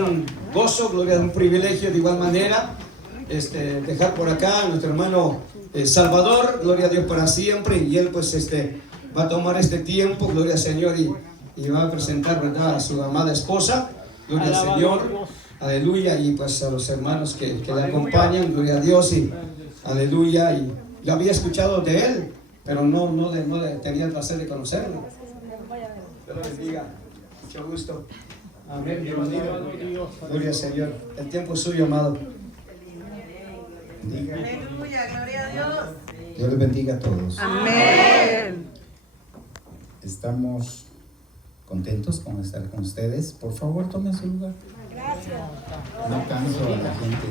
un gozo, gloria, un privilegio de igual manera dejar por acá a nuestro hermano Salvador, gloria a Dios para siempre, y él pues va a tomar este tiempo, gloria al Señor, y va a presentar, ¿verdad?, a su amada esposa, gloria al Señor, aleluya, y pues a los hermanos que le acompañan, gloria a Dios, y aleluya, y yo había escuchado de él, pero no tenía el placer de conocerlo. Dios lo bendiga, mucho gusto. Amén, bienvenido. Gloria al Señor. El tiempo es suyo, amado. Aleluya, gloria a Dios. Dios les bendiga a todos. Amén. Estamos contentos con estar con ustedes. Por favor, tomen su lugar. Gracias. No canso a la gente.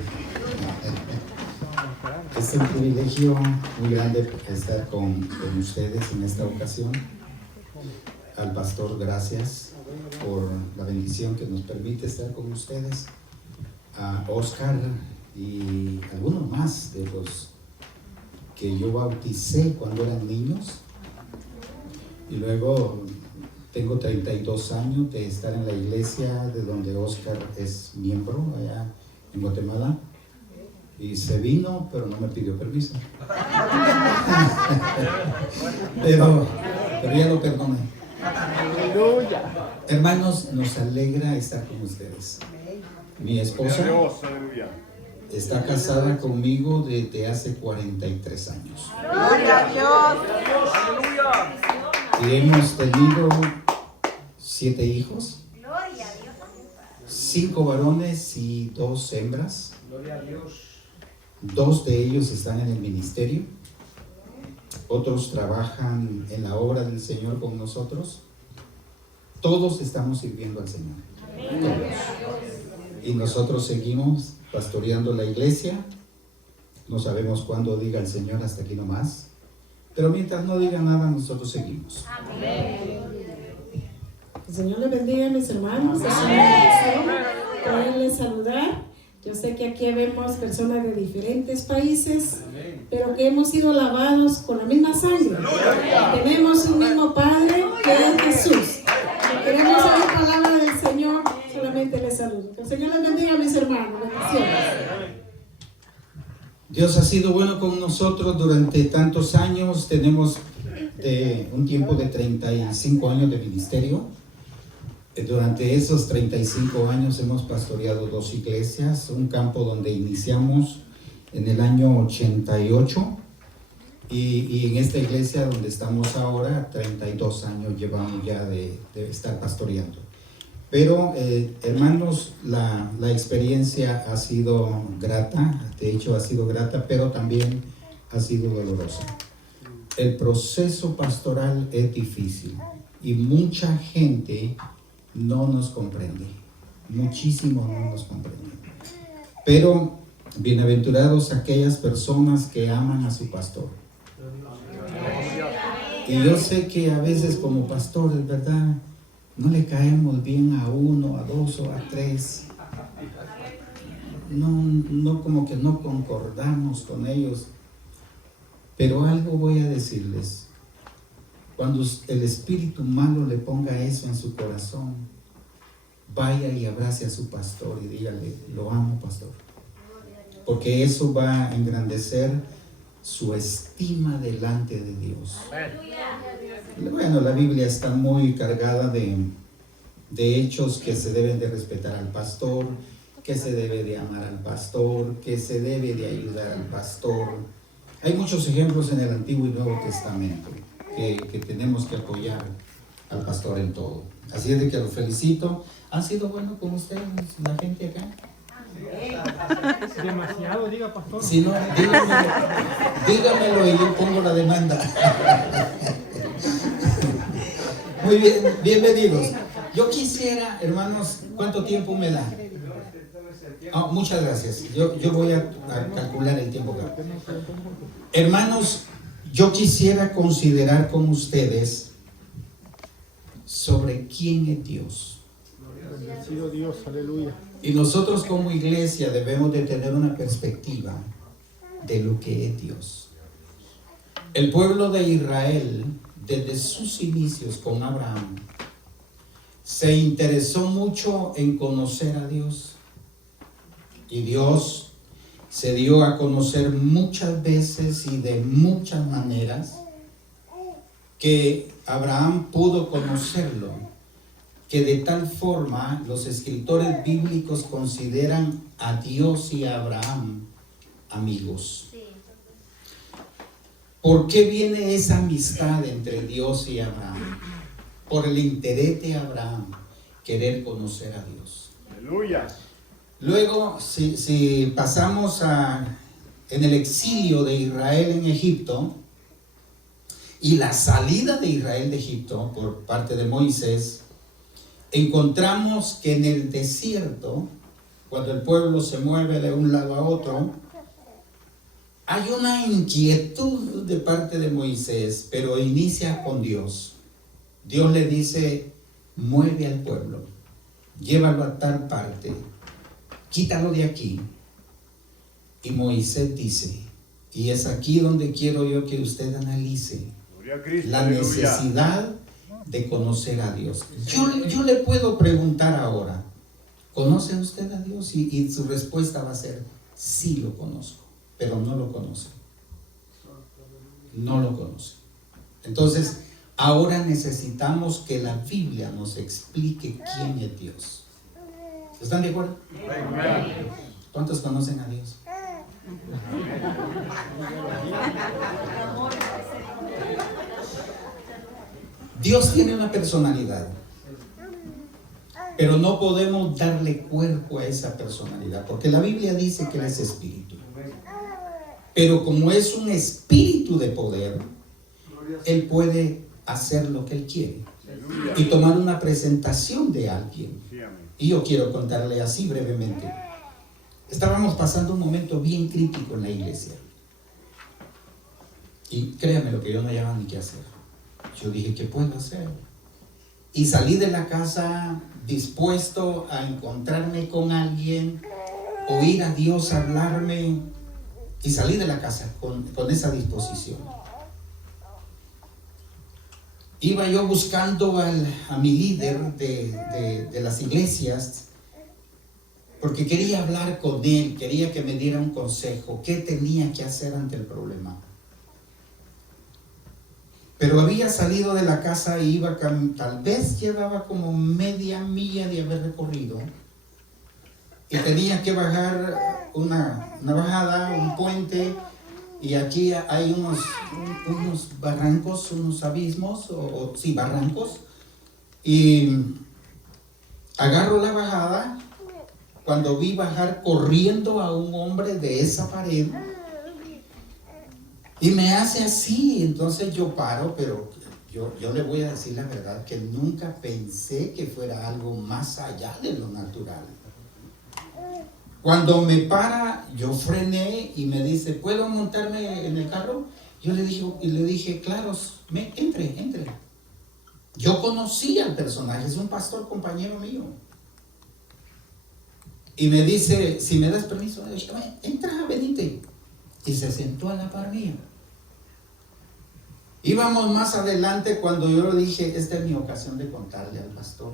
Es un privilegio muy grande estar con ustedes en esta ocasión. Al pastor, gracias por la bendición que nos permite estar con ustedes. A Oscar y algunos más de los que yo bauticé cuando eran niños. Y luego tengo 32 años de estar en la iglesia de donde Oscar es miembro, allá en Guatemala. Y se vino, pero no me pidió permiso. pero ya lo perdoné. Hermanos, nos alegra estar con ustedes. Mi esposa está casada conmigo desde hace 43 años. Gloria a Dios. Y hemos tenido 7 hijos, 5 varones y 2 hembras. Gloria a Dios. 2 de ellos están en el ministerio, otros trabajan en la obra del Señor con nosotros. Todos estamos sirviendo al Señor. Todos. Y nosotros seguimos pastoreando la iglesia. No sabemos cuándo diga el Señor hasta aquí nomás. Pero mientras no diga nada, nosotros seguimos. El Señor les bendiga, mis hermanos. Es una bendición poderles saludar. Yo sé que aquí vemos personas de diferentes países, pero que hemos sido lavados con la misma sangre. Tenemos un mismo Padre que es Jesús. Si queremos oír palabra del Señor, solamente les saludo. Que el Señor les bendiga, mis hermanos. Bendiciones. Dios ha sido bueno con nosotros durante tantos años. Tenemos un tiempo de 35 años de ministerio. Durante esos 35 años hemos pastoreado 2 iglesias, un campo donde iniciamos en el año 88 y en esta iglesia donde estamos ahora 32 años llevamos ya de estar pastoreando. Pero hermanos, la experiencia ha sido grata, de hecho ha sido grata, pero también ha sido dolorosa. El proceso pastoral es difícil y mucha gente no nos comprende, muchísimo no nos comprende. Pero bienaventurados aquellas personas que aman a su pastor. Y yo sé que a veces como pastores, ¿verdad?, no le caemos bien a 1, a 2 o a 3. No, como que no concordamos con ellos. Pero algo voy a decirles. Cuando el espíritu malo le ponga eso en su corazón, vaya y abrace a su pastor y dígale: lo amo, pastor. Porque eso va a engrandecer su estima delante de Dios. Bueno, la Biblia está muy cargada de hechos que se deben de respetar al pastor, que se debe de amar al pastor, que se debe de ayudar al pastor. Hay muchos ejemplos en el Antiguo y Nuevo Testamento que tenemos que apoyar al pastor en todo. Así es de que los felicito. ¿Han sido buenos con ustedes, la gente acá? Demasiado, diga, pastor. Si no, dígamelo y yo pongo la demanda. Muy bien, bienvenidos. Yo quisiera, hermanos, ¿cuánto tiempo me da? Oh, muchas gracias. Yo voy a calcular el tiempo acá. Hermanos, yo quisiera considerar con ustedes sobre quién es Dios. Bendecido Dios, aleluya. Y nosotros como iglesia debemos de tener una perspectiva de lo que es Dios. El pueblo de Israel, desde sus inicios con Abraham, se interesó mucho en conocer a Dios. Y Dios se dio a conocer muchas veces y de muchas maneras, que Abraham pudo conocerlo, que de tal forma los escritores bíblicos consideran a Dios y a Abraham amigos. ¿Por qué viene esa amistad entre Dios y Abraham? Por el interés de Abraham, querer conocer a Dios. Aleluya. Luego, si pasamos en el exilio de Israel en Egipto y la salida de Israel de Egipto por parte de Moisés, encontramos que en el desierto, cuando el pueblo se mueve de un lado a otro, hay una inquietud de parte de Moisés, pero inicia con Dios. Dios le dice: mueve al pueblo, llévalo a tal parte, quítalo de aquí. Y Moisés dice, y es aquí donde quiero yo que usted analice la necesidad de conocer a Dios. Yo le puedo preguntar ahora, ¿conoce usted a Dios? Y su respuesta va a ser, sí lo conozco, pero no lo conoce. No lo conoce. Entonces, ahora necesitamos que la Biblia nos explique quién es Dios. ¿Están de acuerdo? ¿Cuántos conocen a Dios? Dios tiene una personalidad, pero no podemos darle cuerpo a esa personalidad, porque la Biblia dice que Él es espíritu. Pero como es un espíritu de poder, Él puede hacer lo que Él quiere y tomar una presentación de alguien. Y yo quiero contarle así brevemente. Estábamos pasando un momento bien crítico en la iglesia. Y créanme lo que yo no hallaba ni qué hacer. Yo dije, ¿qué puedo hacer? Y salí de la casa dispuesto a encontrarme con alguien, oír a Dios hablarme, y salí de la casa con esa disposición. Iba yo buscando a mi líder de las iglesias, porque quería hablar con él, quería que me diera un consejo, qué tenía que hacer ante el problema. Pero había salido de la casa e iba, tal vez llevaba como media milla de haber recorrido, y tenía que bajar una bajada, un puente, y aquí hay unos barrancos, unos abismos, sí, barrancos, y agarro la bajada, cuando vi bajar corriendo a un hombre de esa pared, y me hace así. Entonces yo paro, pero yo le voy a decir la verdad, que nunca pensé que fuera algo más allá de lo natural. Cuando me para, yo frené y me dice, ¿puedo montarme en el carro? Yo le dije, claro, entre. Yo conocí al personaje, es un pastor compañero mío. Y me dice, si me das permiso, entra, venite. Y se sentó a la par mía. Íbamos más adelante cuando yo le dije, esta es mi ocasión de contarle al pastor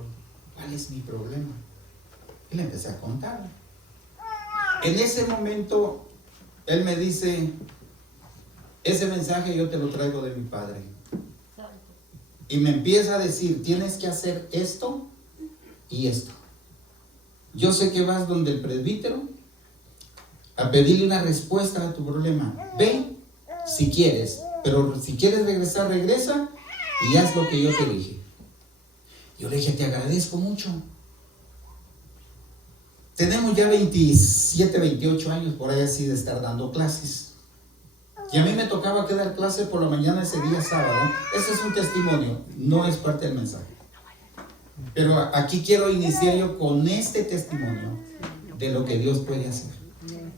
cuál es mi problema. Y le empecé a contar. En ese momento, él me dice, ese mensaje yo te lo traigo de mi padre. Y me empieza a decir, tienes que hacer esto y esto. Yo sé que vas donde el presbítero a pedirle una respuesta a tu problema. Ve si quieres, pero si quieres regresar, regresa y haz lo que yo te dije. Yo le dije, te agradezco mucho. Tenemos ya 27, 28 años por ahí así de estar dando clases. Y a mí me tocaba que dar clase por la mañana ese día sábado. Ese es un testimonio, no es parte del mensaje. Pero aquí quiero iniciar yo con este testimonio de lo que Dios puede hacer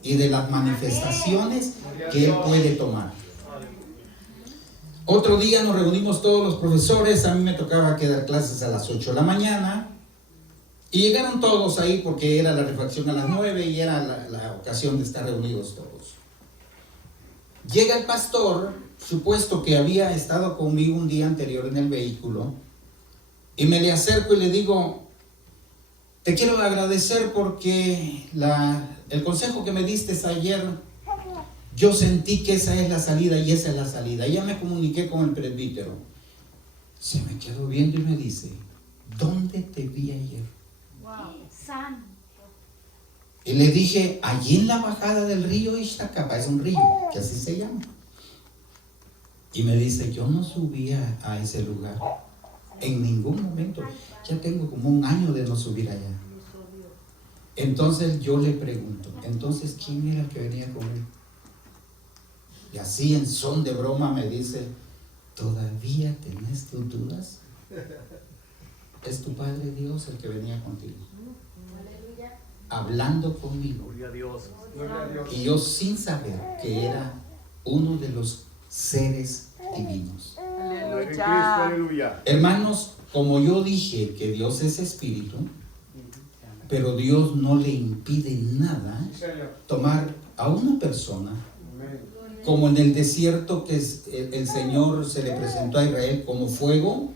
y de las manifestaciones que Él puede tomar. Otro día nos reunimos todos los profesores. A mí me tocaba que dar clases a las 8 de la mañana. Y llegaron todos ahí porque era la refacción a las 9 y era la ocasión de estar reunidos todos. Llega el pastor, supuesto que había estado conmigo un día anterior en el vehículo, Y me le acerco y le digo, te quiero agradecer porque el consejo que me diste ayer, yo sentí que esa es la salida y esa es la salida. Y ya me comuniqué con el presbítero. Se me quedó viendo y me dice, ¿dónde te vi ayer? Santo. Y le dije, allí en la bajada del río Iztacapa, es un río, que así se llama. Y me dice, yo no subía a ese lugar en ningún momento. Ya tengo como un año de no subir allá. Entonces yo le pregunto, entonces ¿quién era el que venía con él? Y así en son de broma me dice, ¿todavía tenés tus dudas? Es tu Padre Dios el que venía contigo, hablando conmigo. Gloria a Dios. Y yo sin saber que era uno de los seres divinos. Aleluya. Aleluya. Hermanos, como yo dije que Dios es espíritu, pero Dios no le impide nada tomar a una persona, como en el desierto que el Señor se le presentó a Israel como fuego,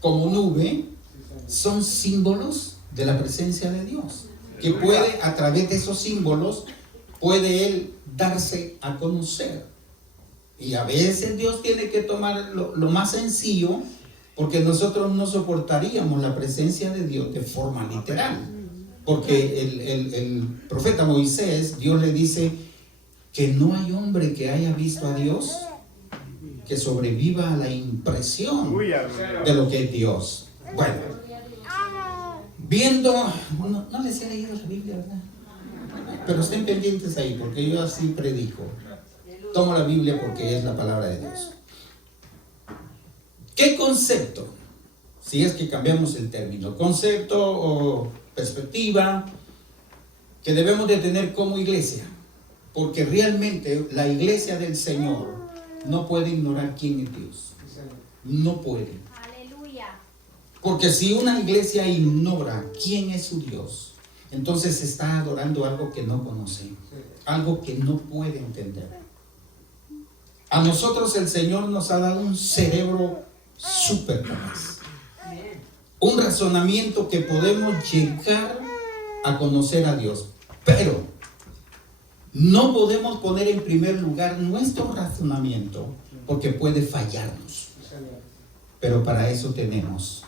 como nube, son símbolos de la presencia de Dios, que puede, a través de esos símbolos, puede Él darse a conocer. Y a veces Dios tiene que tomar lo más sencillo, porque nosotros no soportaríamos la presencia de Dios de forma literal. Porque el profeta Moisés, Dios le dice que no hay hombre que haya visto a Dios que sobreviva a la impresión de lo que es Dios. Bueno, viendo, no les he leído la Biblia, ¿verdad? Pero estén pendientes ahí, porque yo así predico. Tomo la Biblia porque es la palabra de Dios. ¿Qué concepto? Si es que cambiamos el término, concepto o perspectiva que debemos de tener como iglesia, porque realmente la iglesia del Señor no puede ignorar quién es Dios. No puede. Aleluya. Porque si una iglesia ignora quién es su Dios, entonces está adorando algo que no conoce, algo que no puede entender. A nosotros el Señor nos ha dado un cerebro súper capaz, un razonamiento que podemos llegar a conocer a Dios, pero no podemos poner en primer lugar nuestro razonamiento porque puede fallarnos. Pero para eso tenemos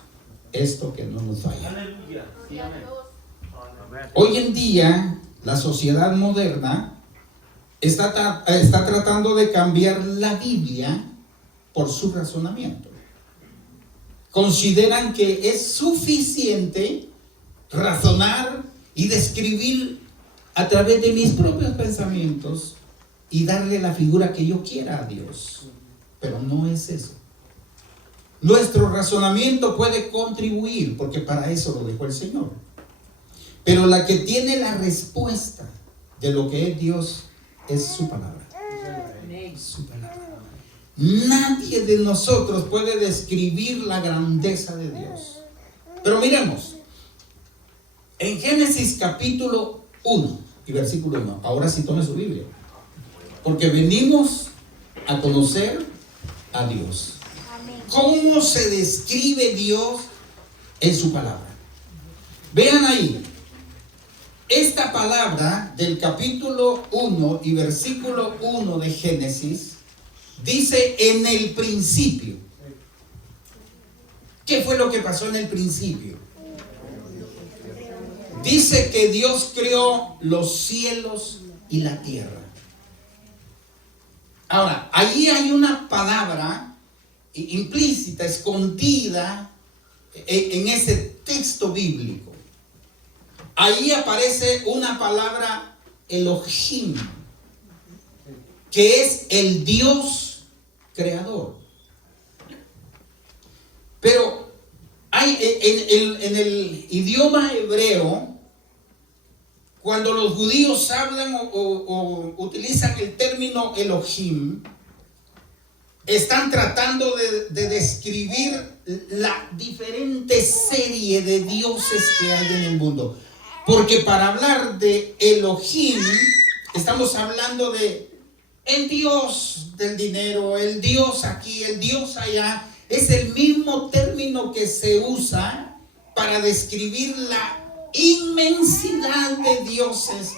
esto que no nos falla. Hoy en día la sociedad moderna está tratando de cambiar la Biblia por su razonamiento. Consideran que es suficiente razonar y describir a través de mis propios pensamientos y darle la figura que yo quiera a Dios. Pero no es eso. Nuestro razonamiento puede contribuir, porque para eso lo dejó el Señor. Pero la que tiene la respuesta de lo que es Dios es su palabra. Su palabra. Nadie de nosotros puede describir la grandeza de Dios. Pero miremos, en Génesis capítulo 1 y versículo 1, ahora sí tome su Biblia, porque venimos a conocer a Dios. ¿Cómo se describe Dios en su palabra? Vean ahí, esta palabra del capítulo 1 y versículo 1 de Génesis dice en el principio. ¿Qué fue lo que pasó en el principio? Dice que Dios creó los cielos y la tierra. Ahora, ahí hay una palabra implícita, escondida en ese texto bíblico. Ahí aparece una palabra Elohim, que es el Dios creador. Pero hay en el idioma hebreo, cuando los judíos hablan o utilizan el término Elohim, están tratando de describir la diferente serie de dioses que hay en el mundo. Porque para hablar de Elohim, estamos hablando de el Dios del dinero, el Dios aquí, el Dios allá, es el mismo término que se usa para describir la inmensidad de dioses,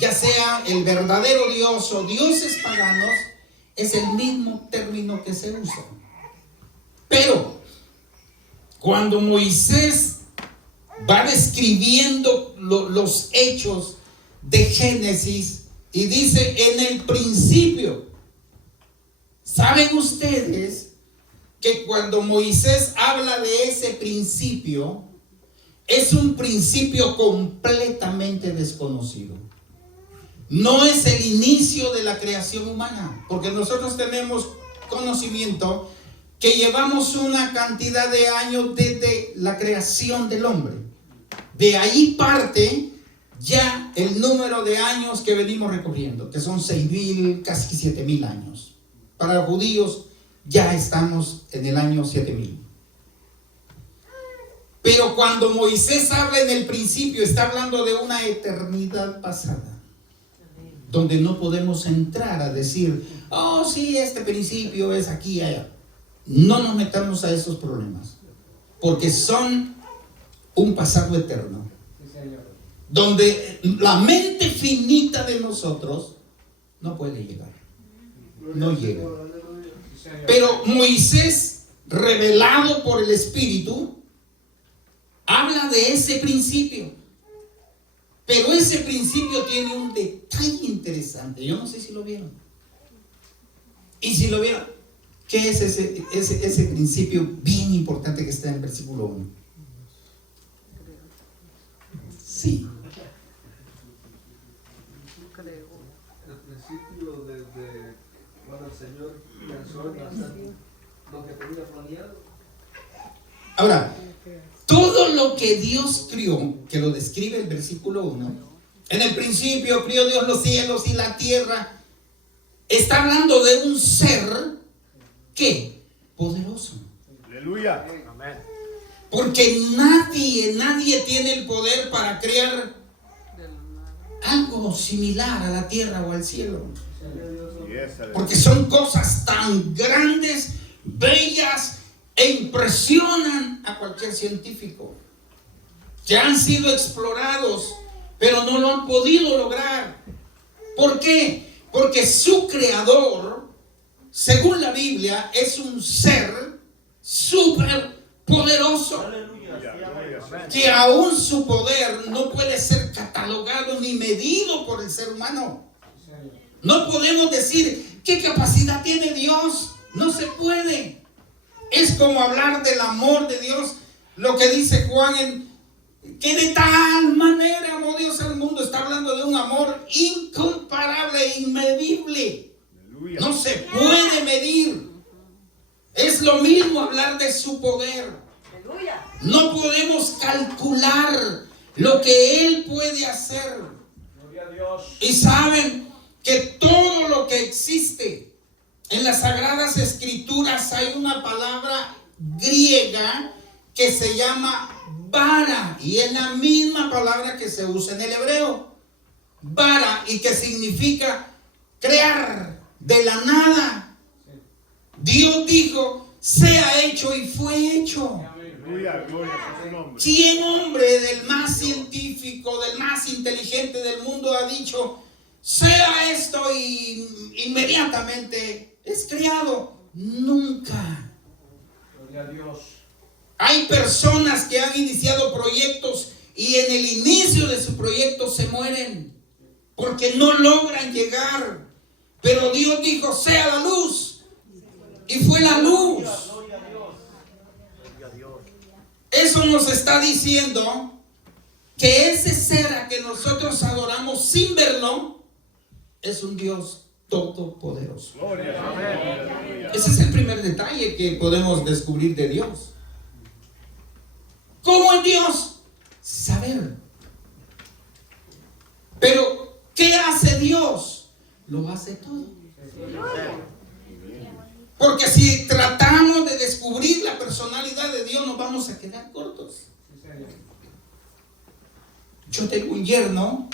ya sea el verdadero Dios o dioses paganos. Es el mismo término que se usa. Pero cuando Moisés va describiendo los hechos de Génesis y dice en el principio, ¿saben ustedes que cuando Moisés habla de ese principio, es un principio completamente desconocido? No es el inicio de la creación humana, porque nosotros tenemos conocimiento que llevamos una cantidad de años desde la creación del hombre. De ahí parte ya el número de años que venimos recorriendo, que son 6.000, casi 7.000 años. Para los judíos ya estamos en el año 7.000. Pero cuando Moisés habla en el principio, está hablando de una eternidad pasada, donde no podemos entrar a decir, oh sí, este principio es aquí y allá. No nos metamos a esos problemas, porque son un pasado eterno, donde la mente finita de nosotros no puede llegar, no llega. Pero Moisés, revelado por el Espíritu, habla de ese principio. Pero ese principio tiene un detalle interesante. Yo no sé si lo vieron. Y si lo vieron, ¿qué es ese principio bien importante que está en el versículo 1? Sí. El principio desde cuando el Señor pensó en hacer lo que tenía planeado. Ahora, todo lo que Dios crió, que lo describe el versículo 1, en el principio crió Dios los cielos y la tierra, está hablando de un ser que poderoso. Aleluya. Amén. Porque nadie tiene el poder para crear algo similar a la tierra o al cielo. Porque son cosas tan grandes, bellas e impresionan a cualquier científico. Que han sido explorados, pero no lo han podido lograr. ¿Por qué? Porque su creador, según la Biblia, es un ser súper poderoso, que aún su poder no puede ser catalogado ni medido por el ser humano. No podemos decir qué capacidad tiene Dios. No se puede. Es como hablar del amor de Dios, lo que dice Juan, que de tal manera amó Dios al mundo. Está hablando de un amor incomparable e inmedible. No se puede medir. Es lo mismo hablar de su poder. No podemos calcular lo que Él puede hacer. Y saben que todo lo que existe en las Sagradas Escrituras, hay una palabra griega que se llama vara, y es la misma palabra que se usa en el hebreo, vara, y que significa crear de la nada. Dios dijo, sea hecho, y fue hecho. ¿Quién hombre del más científico, del más inteligente del mundo ha dicho, sea esto, y inmediatamente es creado? Nunca. Gloria a Dios. Hay personas que han iniciado proyectos y en el inicio de su proyecto se mueren porque no logran llegar. Pero Dios dijo, sea la luz, y fue la luz. Eso nos está diciendo que ese ser a que nosotros adoramos sin verlo es un Dios todopoderoso. Ese es el primer detalle que podemos descubrir de Dios. ¿Cómo es Dios? Saber. Pero, ¿qué hace Dios? Lo hace todo. Porque si tratamos de descubrir la personalidad de Dios, nos vamos a quedar cortos. Yo tengo un yerno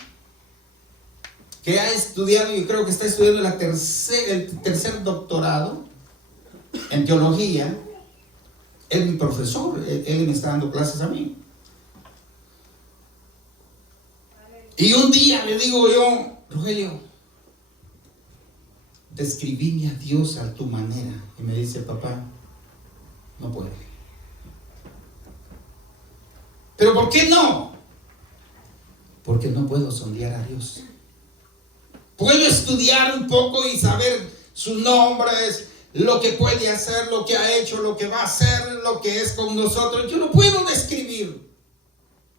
que ha estudiado, yo creo que está estudiando el tercer doctorado en teología, es mi profesor, él me está dando clases a mí. Y un día le digo yo, Rogelio, describime a Dios a tu manera. Y me dice, papá, no puedo. ¿Pero por qué no? Porque no puedo sondear a Dios. Puedo estudiar un poco y saber sus nombres, lo que puede hacer, lo que ha hecho, lo que va a hacer, lo que es con nosotros. Yo lo puedo describir,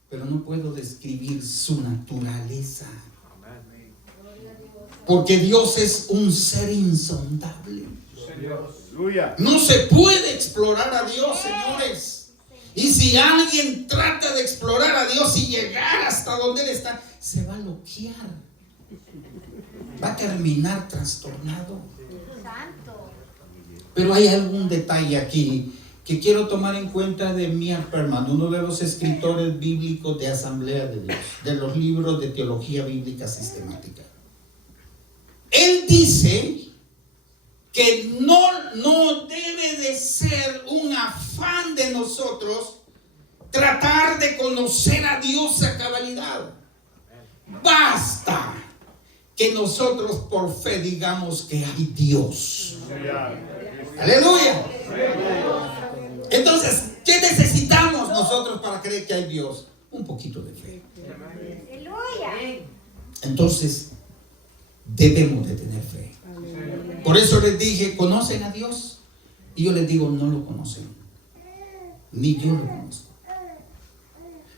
pero no puedo describir su naturaleza. Porque Dios es un ser insondable. No se puede explorar a Dios, señores. Y si alguien trata de explorar a Dios y llegar hasta donde Él está, se va a loquear. Va a terminar trastornado. Santo. Pero hay algún detalle aquí que quiero tomar en cuenta de Mia Perman, uno de los escritores bíblicos de Asamblea de Dios, de los libros de teología bíblica sistemática. Él dice que no debe de ser un afán de nosotros tratar de conocer a Dios a cabalidad. Basta que nosotros por fe digamos que hay Dios. Aleluya. Entonces, ¿qué necesitamos nosotros para creer que hay Dios? Un poquito de fe. Aleluya. Entonces, debemos de tener fe. Por eso les dije, ¿conocen a Dios? Y yo les digo, no lo conocen. Ni yo lo conozco.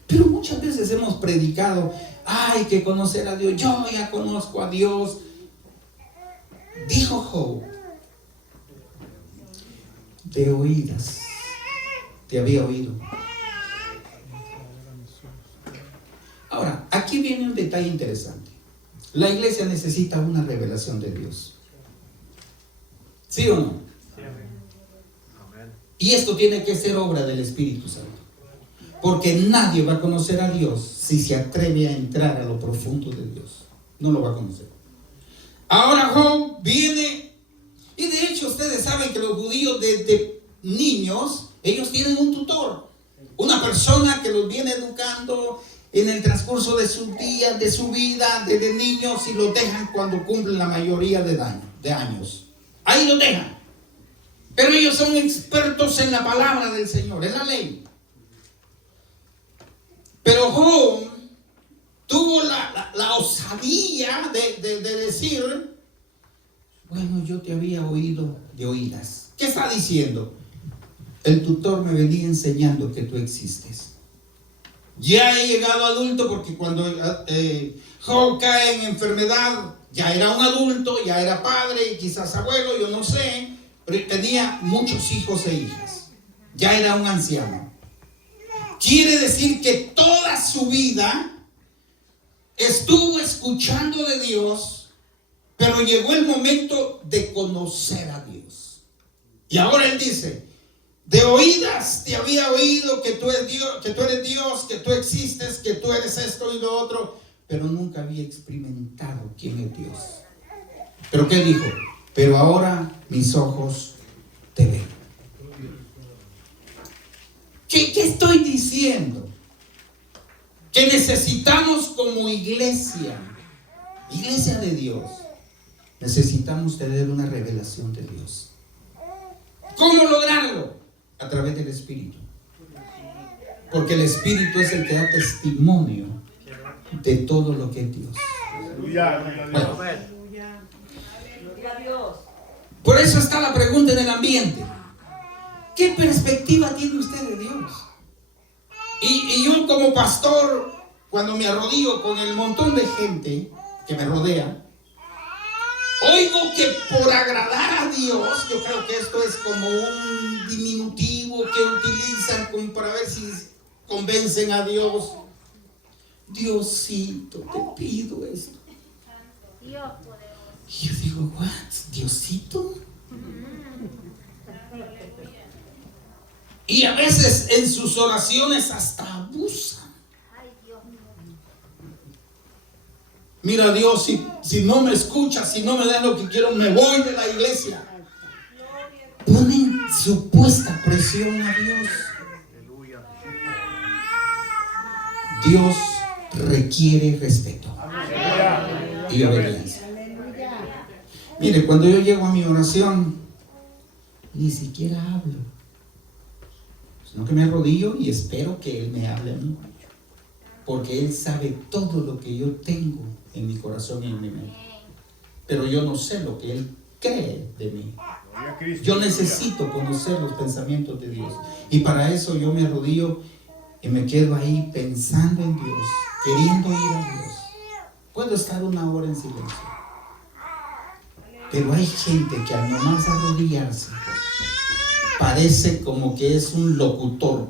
Pero muchas veces hemos predicado, hay que conocer a Dios. Yo ya conozco a Dios. Dijo Job, de oídas te había oído. Ahora, aquí viene un detalle interesante. La iglesia necesita una revelación de Dios. ¿Sí o no? Y esto tiene que ser obra del Espíritu Santo. Porque nadie va a conocer a Dios si se atreve a entrar a lo profundo de Dios. No lo va a conocer. Ahora Job viene, y de hecho ustedes saben que los judíos desde niños, ellos tienen un tutor. Una persona que los viene educando en el transcurso de sus días, de su vida, desde niños, y los dejan cuando cumplen la mayoría de años. Ahí los dejan. Pero ellos son expertos en la palabra del Señor, en la ley. Pero Job tuvo la osadía de decir, bueno, yo te había oído de oídas. ¿Qué está diciendo? El tutor me venía enseñando que tú existes. Ya he llegado adulto, porque cuando Job cae en enfermedad, ya era un adulto, ya era padre y quizás abuelo, yo no sé, pero tenía muchos hijos e hijas. Ya era un anciano. Quiere decir que toda su vida estuvo escuchando de Dios, pero llegó el momento de conocer a Dios. Y ahora él dice, de oídas te había oído que tú eres Dios, que tú existes, que tú eres esto y lo otro, pero nunca había experimentado quién es Dios. ¿Pero qué dijo? Pero ahora mis ojos te ven. ¿Qué estoy diciendo? Que necesitamos como iglesia de Dios, necesitamos tener una revelación de Dios. ¿Cómo lograrlo? A través del Espíritu. Porque el Espíritu es el que da testimonio de todo lo que es Dios. Bueno, por eso está la pregunta en el ambiente. ¿Qué perspectiva tiene usted de Dios? Y yo como pastor, cuando me arrodillo con el montón de gente que me rodea, oigo que por agradar a Dios, yo creo que esto es como un diminutivo que utilizan como para ver si convencen a Dios. Diosito, te pido esto. Dios poderoso. Y yo digo, ¿what? ¿Diosito? Y a veces en sus oraciones hasta abusan. Ay, Dios mío. Mira, Dios, si no me escuchas, si no me das lo que quiero, me voy de la iglesia. Ponen supuesta presión a Dios. Dios requiere respeto y obediencia. Mire, cuando yo llego a mi oración, ni siquiera hablo, sino que me arrodillo y espero que Él me hable a mí, porque Él sabe todo lo que yo tengo en mi corazón y en mi mente, pero yo no sé lo que Él cree de mí. Yo necesito conocer los pensamientos de Dios, y para eso yo me arrodillo y me quedo ahí pensando en Dios, queriendo ir a Dios. Puedo estar una hora en silencio, pero hay gente que al nomás arrodillarse parece como que es un locutor,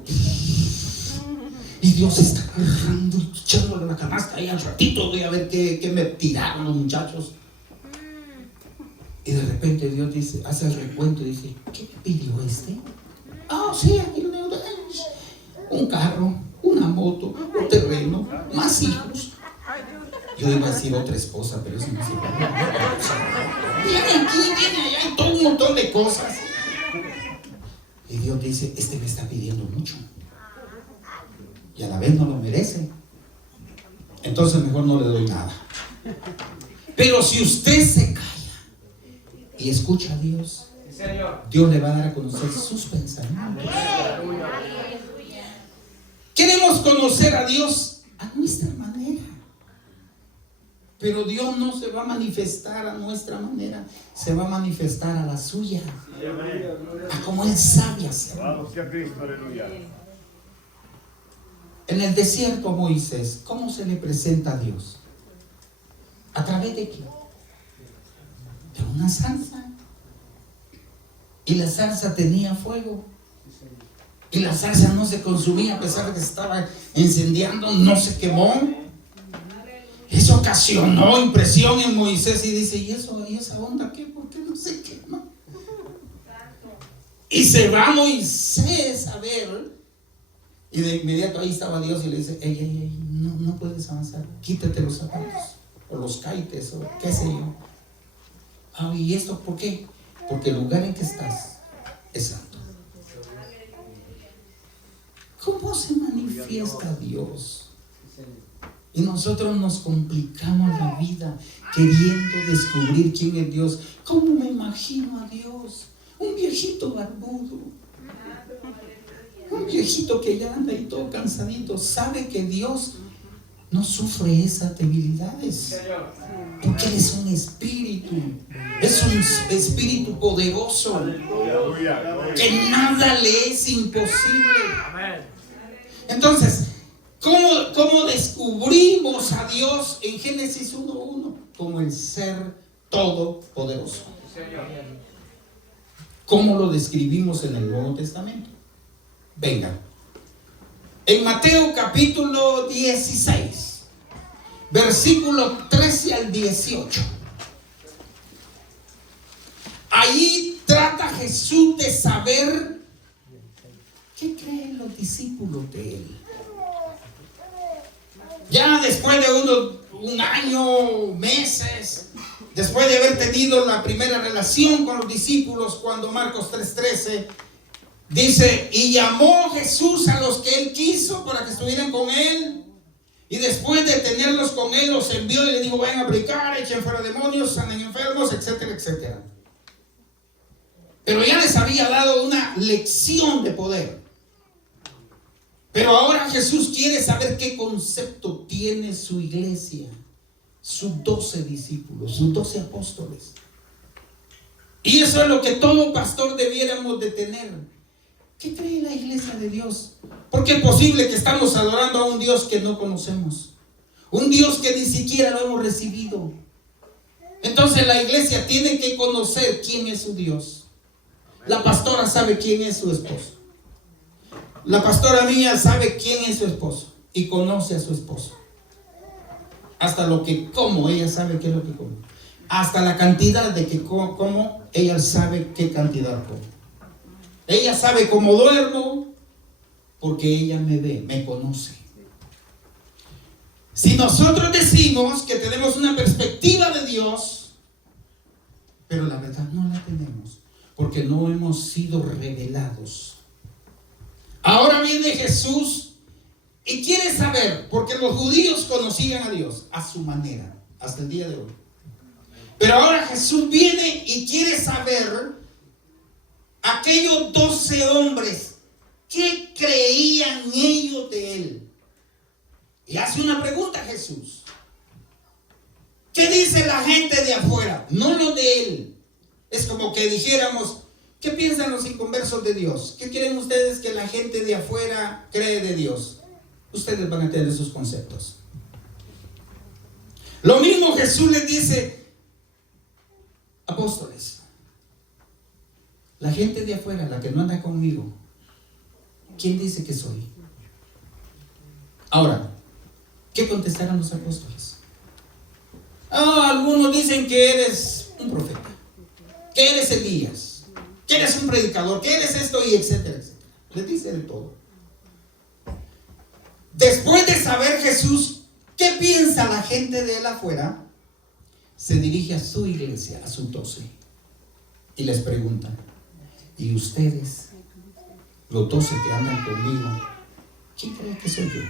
y Dios está agarrando, echándole la canasta ahí al ratito, voy a ver qué me tiraron los muchachos. Y de repente Dios dice, hace el recuento y dice, ¿qué me pidió este? Ah, sí, aquí lo tengo, un carro, una moto, un terreno, más hijos. Yo iba a decir otra esposa, pero eso no se puede. Viene aquí, viene allá, todo un montón de cosas. Y Dios dice, este me está pidiendo mucho, y a la vez no lo merece, entonces mejor no le doy nada. Pero si usted se calla y escucha a Dios, Dios le va a dar a conocer sus pensamientos. Queremos conocer a Dios a nuestra manera, pero Dios no se va a manifestar a nuestra manera, se va a manifestar a la suya, a como Él sabe hacerlo. En el desierto, Moisés, ¿cómo se le presenta a Dios? ¿A través de qué? De una zarza. Y la zarza tenía fuego. Y la zarza no se consumía a pesar de que se estaba incendiando, no se quemó. Eso ocasionó impresión en Moisés y dice, ¿y esa onda qué? ¿Por qué no se quema? Y se va Moisés a ver, y de inmediato ahí estaba Dios y le dice, ey, no puedes avanzar, quítate los zapatos, o los caites, o qué sé yo. Ah, ¿y esto por qué? Porque el lugar en que estás es santo. ¿Cómo se manifiesta Dios? Y nosotros nos complicamos la vida queriendo descubrir quién es Dios. ¿Cómo me imagino a Dios? Un viejito barbudo, un viejito que ya anda y todo cansadito. Sabe que Dios no sufre esas debilidades, porque Él es un espíritu, es un espíritu poderoso, que nada le es imposible. Entonces, ¿cómo descubrimos a Dios en Génesis 1:1? Como el ser todopoderoso. ¿Cómo lo describimos en el Nuevo Testamento? Venga, en Mateo capítulo 16, versículo 13 al 18. Ahí trata Jesús de saber qué creen los discípulos de Él. Ya después de un año, meses, después de haber tenido la primera relación con los discípulos, cuando Marcos 3:13 dice, y llamó Jesús a los que Él quiso para que estuvieran con Él, y después de tenerlos con Él, los envió y le dijo, vayan a predicar, echen fuera demonios, sanen enfermos, etcétera, etcétera. Pero ya les había dado una lección de poder. Pero ahora Jesús quiere saber qué concepto tiene su iglesia, sus 12 discípulos, sus 12 apóstoles. Y eso es lo que todo pastor debiéramos de tener. ¿Qué cree la iglesia de Dios? Porque es posible que estamos adorando a un Dios que no conocemos, un Dios que ni siquiera lo hemos recibido. Entonces la iglesia tiene que conocer quién es su Dios. La pastora sabe quién es su esposo. La pastora mía sabe quién es su esposo y conoce a su esposo. Hasta lo que como, ella sabe qué es lo que come. Hasta la cantidad de que como, ella sabe qué cantidad come. Ella sabe cómo duermo porque ella me ve, me conoce. Si nosotros decimos que tenemos una perspectiva de Dios, pero la verdad no la tenemos, porque no hemos sido revelados. Ahora viene Jesús y quiere saber, porque los judíos conocían a Dios a su manera, hasta el día de hoy. Pero ahora Jesús viene y quiere saber, aquellos 12 hombres, ¿qué creían ellos de él? Y hace una pregunta a Jesús. ¿Qué dice la gente de afuera? No lo de él. Es como que dijéramos, ¿qué piensan los inconversos de Dios? ¿Qué quieren ustedes que la gente de afuera cree de Dios? Ustedes van a tener sus conceptos. Lo mismo Jesús les dice, apóstoles, la gente de afuera, la que no anda conmigo, ¿quién dice que soy? Ahora, ¿qué contestaron los apóstoles? Algunos dicen que eres un profeta, que eres Elías, que eres un predicador, que eres esto y etcétera, etcétera. Les dice de todo. Después de saber Jesús qué piensa la gente de él afuera, se dirige a su iglesia, a sus 12, y les pregunta, ¿y ustedes, los 12 que andan conmigo, quién creen que soy yo?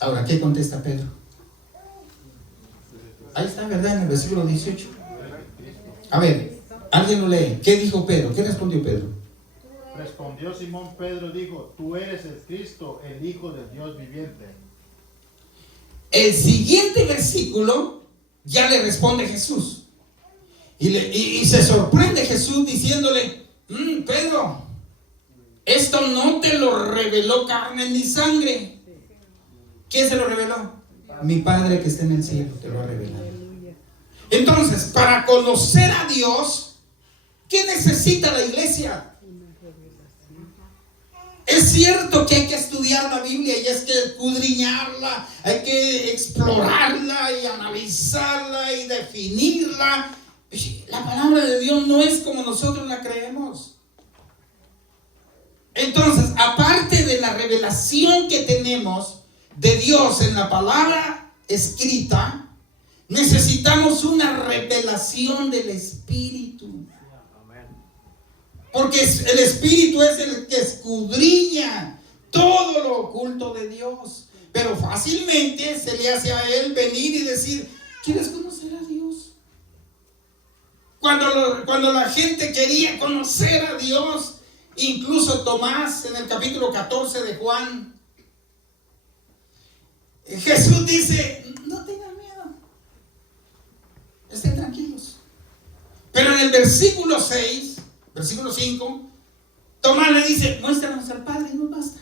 Ahora, ¿qué contesta Pedro? Ahí está, ¿verdad? En el versículo 18. A ver, alguien lo lee. ¿Qué dijo Pedro? ¿Qué respondió Pedro? Respondió Simón Pedro, dijo, tú eres el Cristo, el Hijo del Dios viviente. El siguiente versículo ya le responde Jesús. Y se sorprende Jesús diciéndole, Pedro, esto no te lo reveló carne ni sangre. ¿Quién se lo reveló? Mi Padre que está en el cielo te lo ha revelado. Entonces, para conocer a Dios, ¿qué necesita la iglesia? Es cierto que hay que estudiar la Biblia y es que escudriñarla, hay que explorarla y analizarla y definirla. La palabra de Dios no es como nosotros la creemos. Entonces, aparte de la revelación que tenemos de Dios en la palabra escrita, necesitamos una revelación del Espíritu. Porque el Espíritu es el que escudriña todo lo oculto de Dios. Pero fácilmente se le hace a él venir y decir, ¿quieres conocer a Dios? Cuando la gente quería conocer a Dios, incluso Tomás en el capítulo 14 de Juan, Jesús dice, no tengan miedo, estén tranquilos. Pero en el versículo 6, versículo 5, Tomás le dice, muéstranos al Padre y nos basta.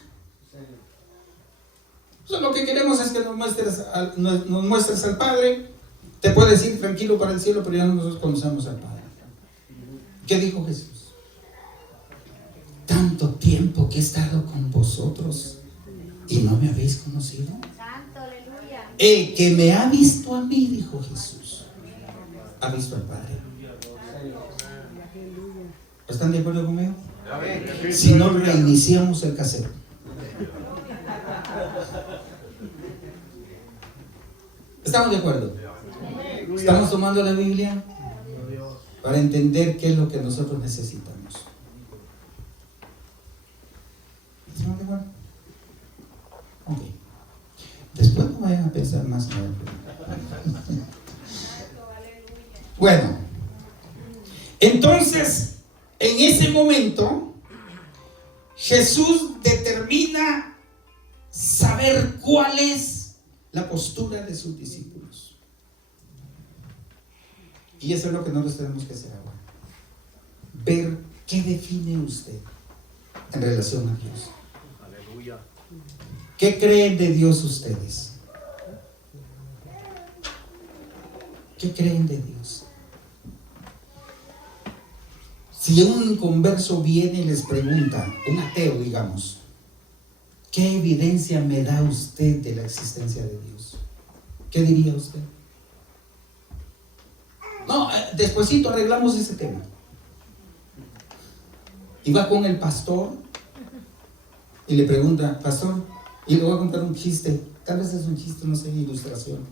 Entonces, lo que queremos es que nos muestres al Padre. Te puedes ir tranquilo para el cielo, pero ya nosotros conocemos al Padre. ¿Qué dijo Jesús? Tanto tiempo que he estado con vosotros y no me habéis conocido. Santo, aleluya. El que me ha visto a mí, dijo Jesús, ha visto al Padre. ¿Están de acuerdo conmigo? Si no, reiniciamos el cassette. ¿Estamos de acuerdo? ¿Estamos tomando la Biblia para entender qué es lo que nosotros necesitamos? ¿Estamos de acuerdo? Ok. Después no vayan a pensar más. Bueno, entonces, en ese momento, Jesús determina saber cuál es la postura de sus discípulos. Y eso es lo que nosotros tenemos que hacer ahora. Ver qué define usted en relación a Dios. Aleluya. ¿Qué creen de Dios ustedes? ¿Qué creen de Dios? Si un inconverso viene y les pregunta, un ateo digamos, ¿qué evidencia me da usted de la existencia de Dios? ¿Qué diría usted? No, despuesito arreglamos ese tema. Y va con el pastor y le pregunta, pastor, y le voy a contar un chiste, tal vez es un chiste, no sé, ilustración.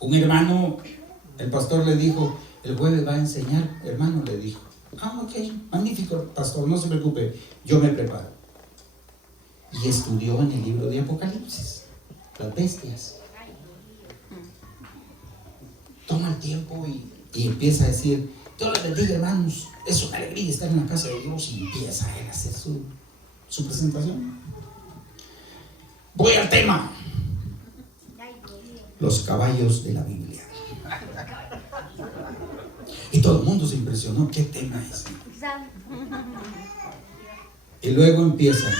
Un hermano El pastor le dijo, el jueves va a enseñar, hermano, le dijo. Ah, ok, magnífico, pastor, no se preocupe, yo me preparo. Y estudió en el libro de Apocalipsis, las bestias. Toma el tiempo y empieza a decir, Dios les bendiga, hermanos, es una alegría estar en la casa de Dios, y empieza a hacer su presentación. Voy al tema, los caballos de la Biblia. Y todo el mundo se impresionó, ¿qué tema es? Y luego empieza,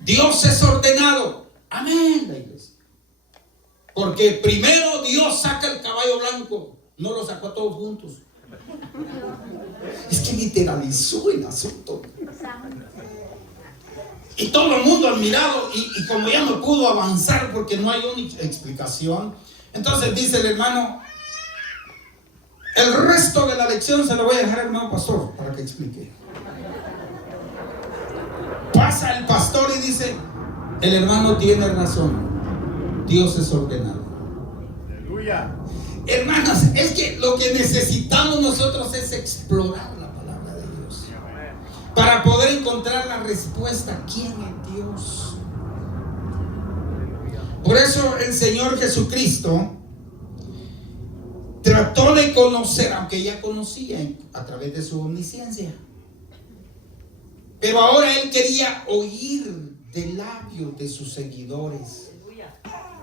Dios es ordenado, amén, la iglesia. Porque primero Dios saca el caballo blanco, no lo sacó a todos juntos. Es que literalizó el asunto. Y todo el mundo admirado, y como ya no pudo avanzar porque no hay una explicación, entonces dice el hermano, el resto de la lección se lo voy a dejar al hermano pastor para que explique. Pasa el pastor y dice, el hermano tiene razón, Dios es ordenado. Aleluya. Hermanos, es que lo que necesitamos nosotros es explorar la palabra de Dios para poder encontrar la respuesta. ¿Quién es Dios? Por eso el Señor Jesucristo trató de conocer, aunque ya conocía a través de su omnisciencia, pero ahora Él quería oír de labios de sus seguidores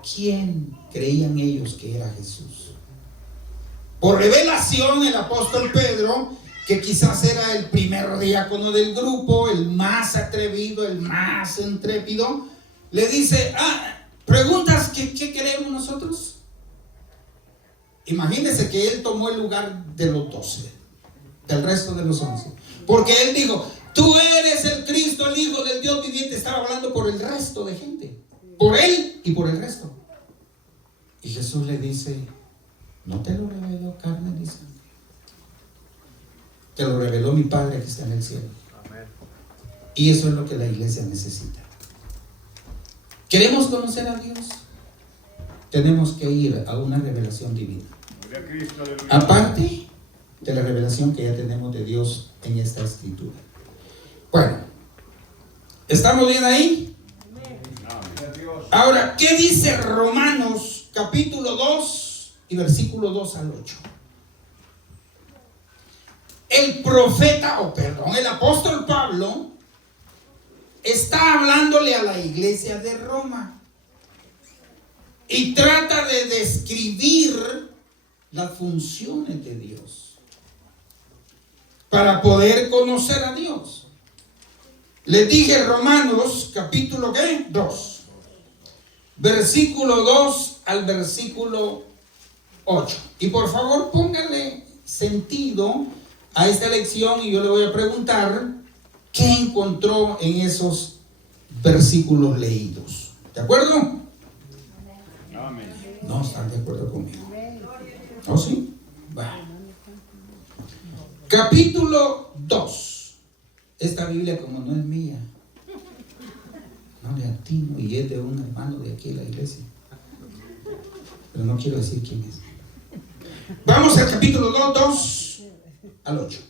quién creían ellos que era Jesús. Por revelación, el apóstol Pedro, que quizás era el primer diácono del grupo, el más atrevido, el más intrépido, le dice, ¿preguntas qué creemos nosotros? Imagínense que él tomó el lugar de los 12, del resto de los 11. Porque él dijo, tú eres el Cristo, el Hijo del Dios viviente. Estaba hablando por el resto de gente, por él y por el resto. Y Jesús le dice, no te lo reveló carne ni sangre, te lo reveló mi Padre que está en el cielo. Amén. Y eso es lo que la iglesia necesita. ¿Queremos conocer a Dios? Tenemos que ir a una revelación divina. Aparte de la revelación que ya tenemos de Dios en esta escritura. Bueno, ¿estamos bien ahí? Ahora, ¿qué dice Romanos capítulo 2 y versículo 2 al 8? El apóstol Pablo está hablándole a la iglesia de Roma y trata de describir las funciones de Dios para poder conocer a Dios. Les dije Romanos capítulo 2, versículo 2 al versículo 8. Y por favor póngale sentido a esta lección y yo le voy a preguntar qué encontró en esos versículos leídos. ¿De acuerdo? Amén. No están de acuerdo conmigo. ¿Oh, sí? Bueno. Capítulo 2. Esta Biblia, como no es mía, no le atino, y es de un hermano de aquí de la iglesia, pero no quiero decir quién es. Vamos al capítulo 2 al 8.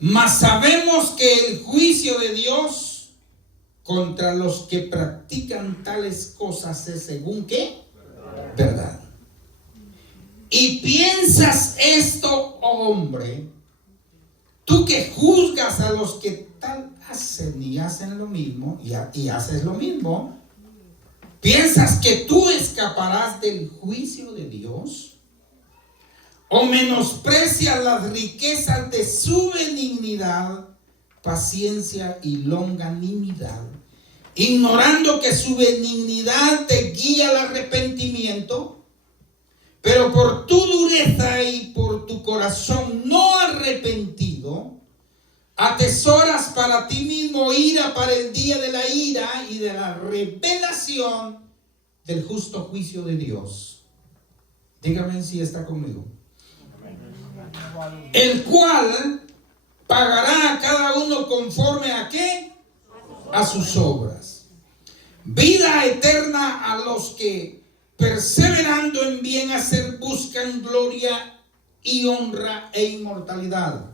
Mas sabemos que el juicio de Dios contra los que practican tales cosas es según ¿qué? Verdad. Y piensas esto, oh hombre, tú que juzgas a los que tal hacen y hacen lo mismo, y haces lo mismo, ¿piensas que tú escaparás del juicio de Dios? ¿O menosprecias las riquezas de su benignidad, paciencia y longanimidad, ignorando que su benignidad te guía al arrepentimiento? Pero por tu dureza y por tu corazón no arrepentido, atesoras para ti mismo ira para el día de la ira y de la revelación del justo juicio de Dios. Dígame si está conmigo. El cual pagará a cada uno conforme a ¿qué? A sus obras. Vida eterna a los que perseverando en bien hacer buscan gloria y honra e inmortalidad.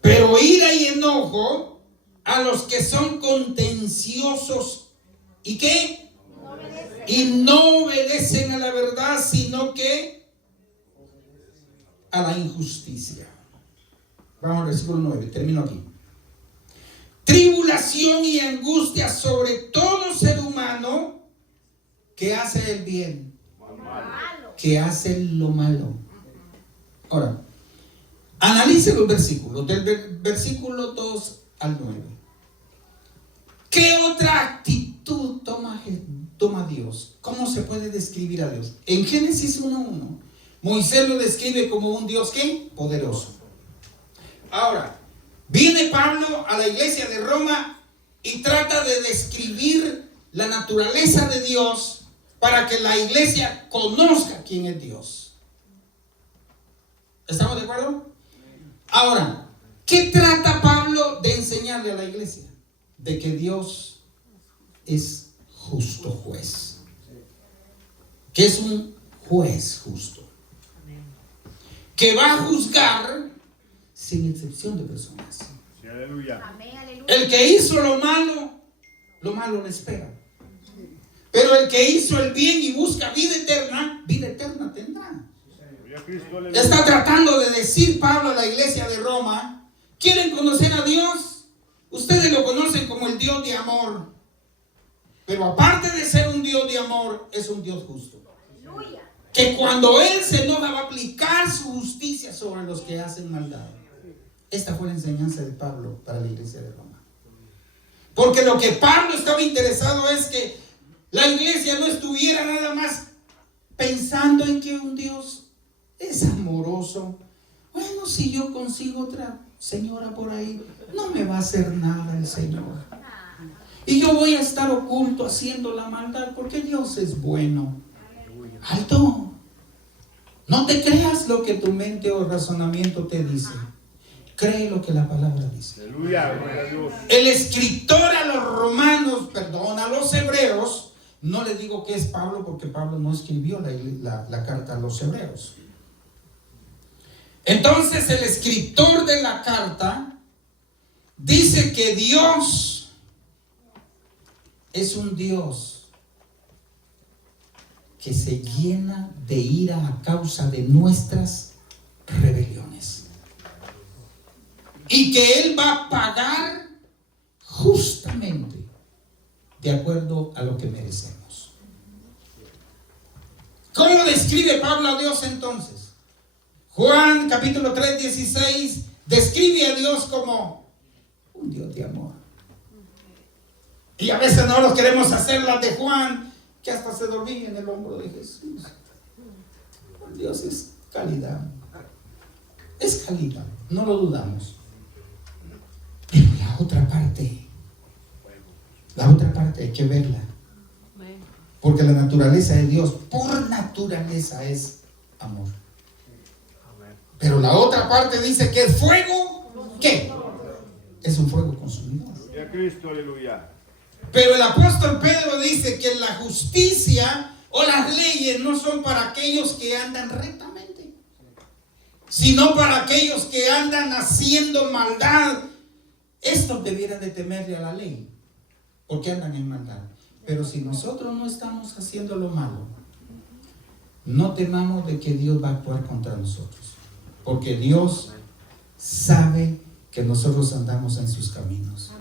Pero ira y enojo a los que son contenciosos. ¿Y qué? Y no obedecen a la verdad, sino que a la injusticia. Vamos al versículo 9, termino aquí. Tribulación y angustia sobre todo ser humano que hace el bien, que hace lo malo. Ahora, analice los versículos, del versículo 2 al 9. ¿Qué otra actitud toma Dios? ¿Cómo se puede describir a Dios? En Génesis 1:1, Moisés lo describe como un Dios ¿qué? Poderoso. Ahora, viene Pablo a la iglesia de Roma y trata de describir la naturaleza de Dios para que la iglesia conozca quién es Dios. ¿Estamos de acuerdo? Ahora, ¿qué trata Pablo de enseñarle a la iglesia? De que Dios es justo juez. Que es un juez justo. Que va a juzgar sin excepción de personas. Amén, aleluya. El que hizo lo malo le espera. Pero el que hizo el bien y busca vida eterna tendrá. Está tratando de decir Pablo a la iglesia de Roma: ¿quieren conocer a Dios? Ustedes lo conocen como el Dios de amor. Pero aparte de ser un Dios de amor, es un Dios justo. Aleluya. Que cuando Él se enoja va a aplicar su justicia sobre los que hacen maldad. Esta fue la enseñanza de Pablo para la iglesia de Roma. Porque lo que Pablo estaba interesado es que la iglesia no estuviera nada más pensando en que un Dios es amoroso. Bueno, si yo consigo otra señora por ahí, no me va a hacer nada el Señor. Y yo voy a estar oculto haciendo la maldad porque Dios es bueno. Alto. No te creas lo que tu mente o razonamiento te dice. Cree lo que la palabra dice. El escritor a los romanos, a los hebreos, no le digo que es Pablo porque Pablo no escribió la carta a los hebreos. Entonces el escritor de la carta dice que Dios es un Dios que se llena de ira a causa de nuestras rebeliones. Y que Él va a pagar justamente de acuerdo a lo que merecemos. ¿Cómo describe Pablo a Dios entonces? Juan capítulo 3:16 describe a Dios como un Dios de amor. Y a veces no los queremos hacer las de Juan, que hasta se dormía en el hombro de Jesús. Dios es calidad. Es calidad, no lo dudamos. Pero la otra parte hay que verla. Porque la naturaleza de Dios, por naturaleza, es amor. Pero la otra parte dice que el fuego, ¿qué? Es un fuego consumidor. Cristo, aleluya. Pero el apóstol Pedro dice que la justicia o las leyes no son para aquellos que andan rectamente, sino para aquellos que andan haciendo maldad. Estos debieran de temerle a la ley, porque andan en maldad. Pero si nosotros no estamos haciendo lo malo, no temamos de que Dios va a actuar contra nosotros, porque Dios sabe que nosotros andamos en sus caminos.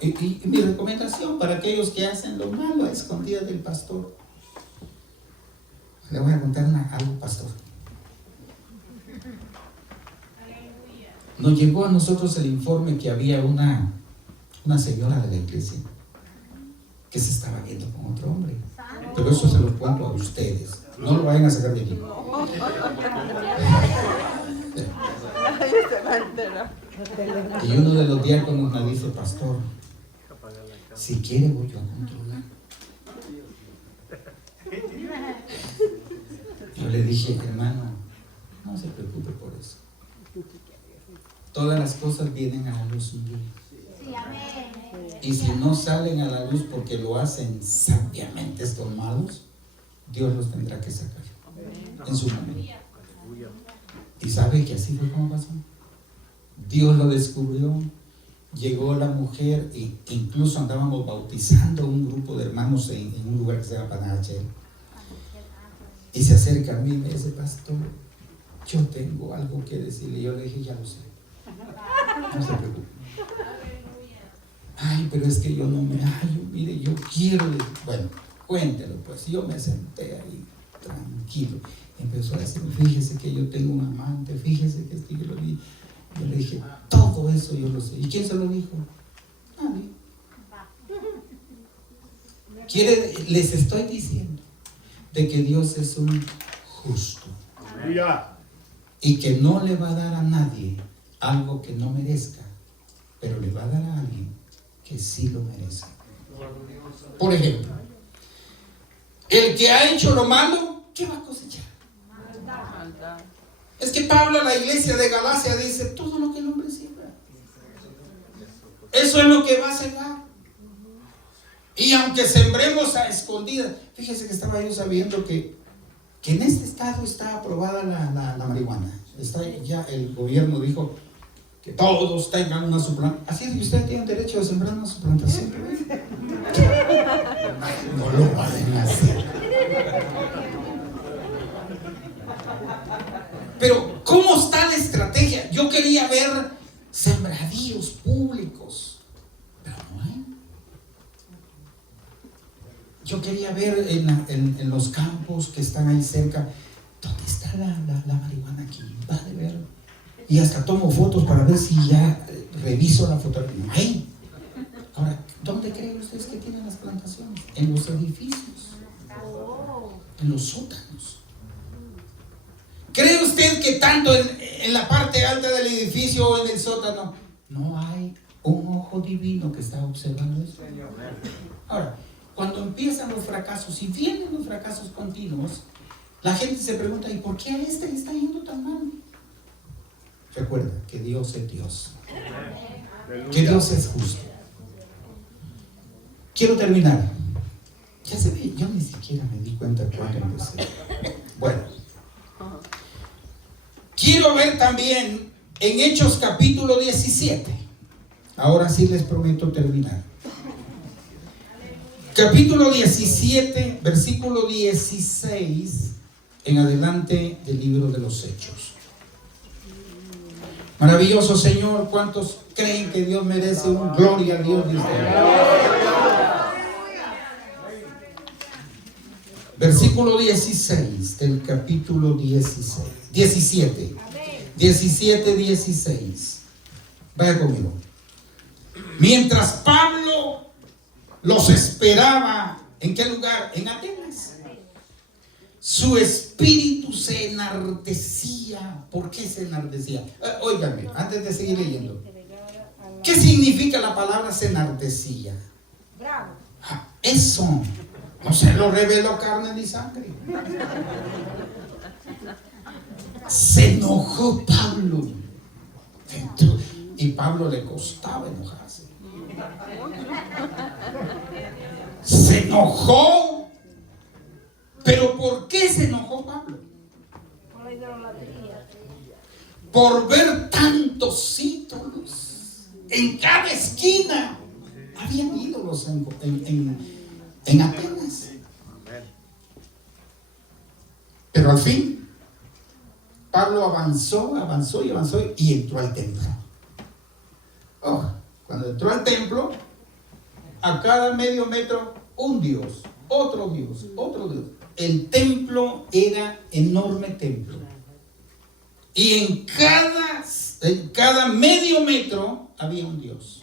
Y mi recomendación para aquellos que hacen lo malo a escondidas del pastor, le voy a contar algo, pastor. Nos llegó a nosotros el informe que había una señora de la iglesia que se estaba viendo con otro hombre. Pero eso se lo cuento a ustedes. No lo vayan a sacar de aquí. Y uno de los diáconos me dice: pastor, si quiere voy yo a controlar. Yo le dije: hermano, no se preocupe por eso. Todas las cosas vienen a la luz un día. Sí, amén. Y si no salen a la luz porque lo hacen sabiamente estos malos, Dios los tendrá que sacar. en su momento. Y sabe que así fue como pasó. Dios lo descubrió, llegó la mujer e incluso andábamos bautizando un grupo de hermanos en un lugar que se llama Panachel. Y se acerca a mí y me dice: pastor, yo tengo algo que decirle. Y yo le dije: ya lo sé, no se preocupe. Ay, pero es que yo no me hallo, mire, yo quiero. Bueno, cuéntelo pues. Yo me senté ahí tranquilo. Empezó a decir: fíjese que yo tengo un amante, fíjese que esto yo lo vi. Yo le dije: todo eso yo lo sé. ¿Y quién se lo dijo? Nadie. Les estoy diciendo de que Dios es un justo y que no le va a dar a nadie algo que no merezca, pero le va a dar a alguien que sí lo merece. Por ejemplo, el que ha hecho lo malo, ¿qué va a cosechar? Es que Pablo a la iglesia de Galacia dice: todo lo que el hombre siembra, eso es lo que va a segar. Y aunque sembremos a escondidas, fíjese que estaba yo sabiendo que en este estado está aprobada la marihuana. Ya el gobierno dijo que todos tengan una suplantación. Así es que ustedes tienen derecho a sembrar una suplantación. No lo van a hacer. Pero ¿cómo está la estrategia? Yo quería ver sembradíos públicos, pero no hay. Yo quería ver en los campos que están ahí cerca, ¿dónde está la marihuana aquí? Va a ver. Y hasta tomo fotos para ver si ya reviso la fotografía. No hay. Ahora, ¿dónde creen ustedes que tienen las plantaciones? En los edificios, en los sótanos. ¿Cree usted que tanto en la parte alta del edificio o en el sótano no hay un ojo divino que está observando eso? Ahora, cuando empiezan los fracasos y vienen los fracasos continuos, la gente se pregunta: ¿y por qué a este le está yendo tan mal? Recuerda que Dios es Dios, que Dios es justo. Quiero terminar. Ya se ve, yo ni siquiera me di cuenta cuándo empecé. Bueno, quiero ver también en Hechos capítulo 17. Ahora sí les prometo terminar. Capítulo 17, versículo 16 en adelante del libro de los Hechos. Maravilloso Señor, ¿cuántos creen que Dios merece un gloria a Dios? Versículo 16 del capítulo 17. 16. Vaya conmigo. Mientras Pablo los esperaba, ¿en qué lugar? En Atenas. Su espíritu se enardecía. ¿Por qué se enardecía? Óigame, antes de seguir leyendo, ¿qué significa la palabra se enardecía? Eso no se lo reveló carne ni sangre. Se enojó Pablo dentro, y Pablo le costaba enojarse. Se enojó. ¿Pero por qué se enojó Pablo? Por la idolatría. Por ver tantos ídolos en cada esquina. Habían ídolos en Atenas. Pero al fin Pablo avanzó y entró al templo. Cuando entró al templo, a cada medio metro un dios, otro dios, otro dios. El templo era enorme templo. Y en cada medio metro había un dios.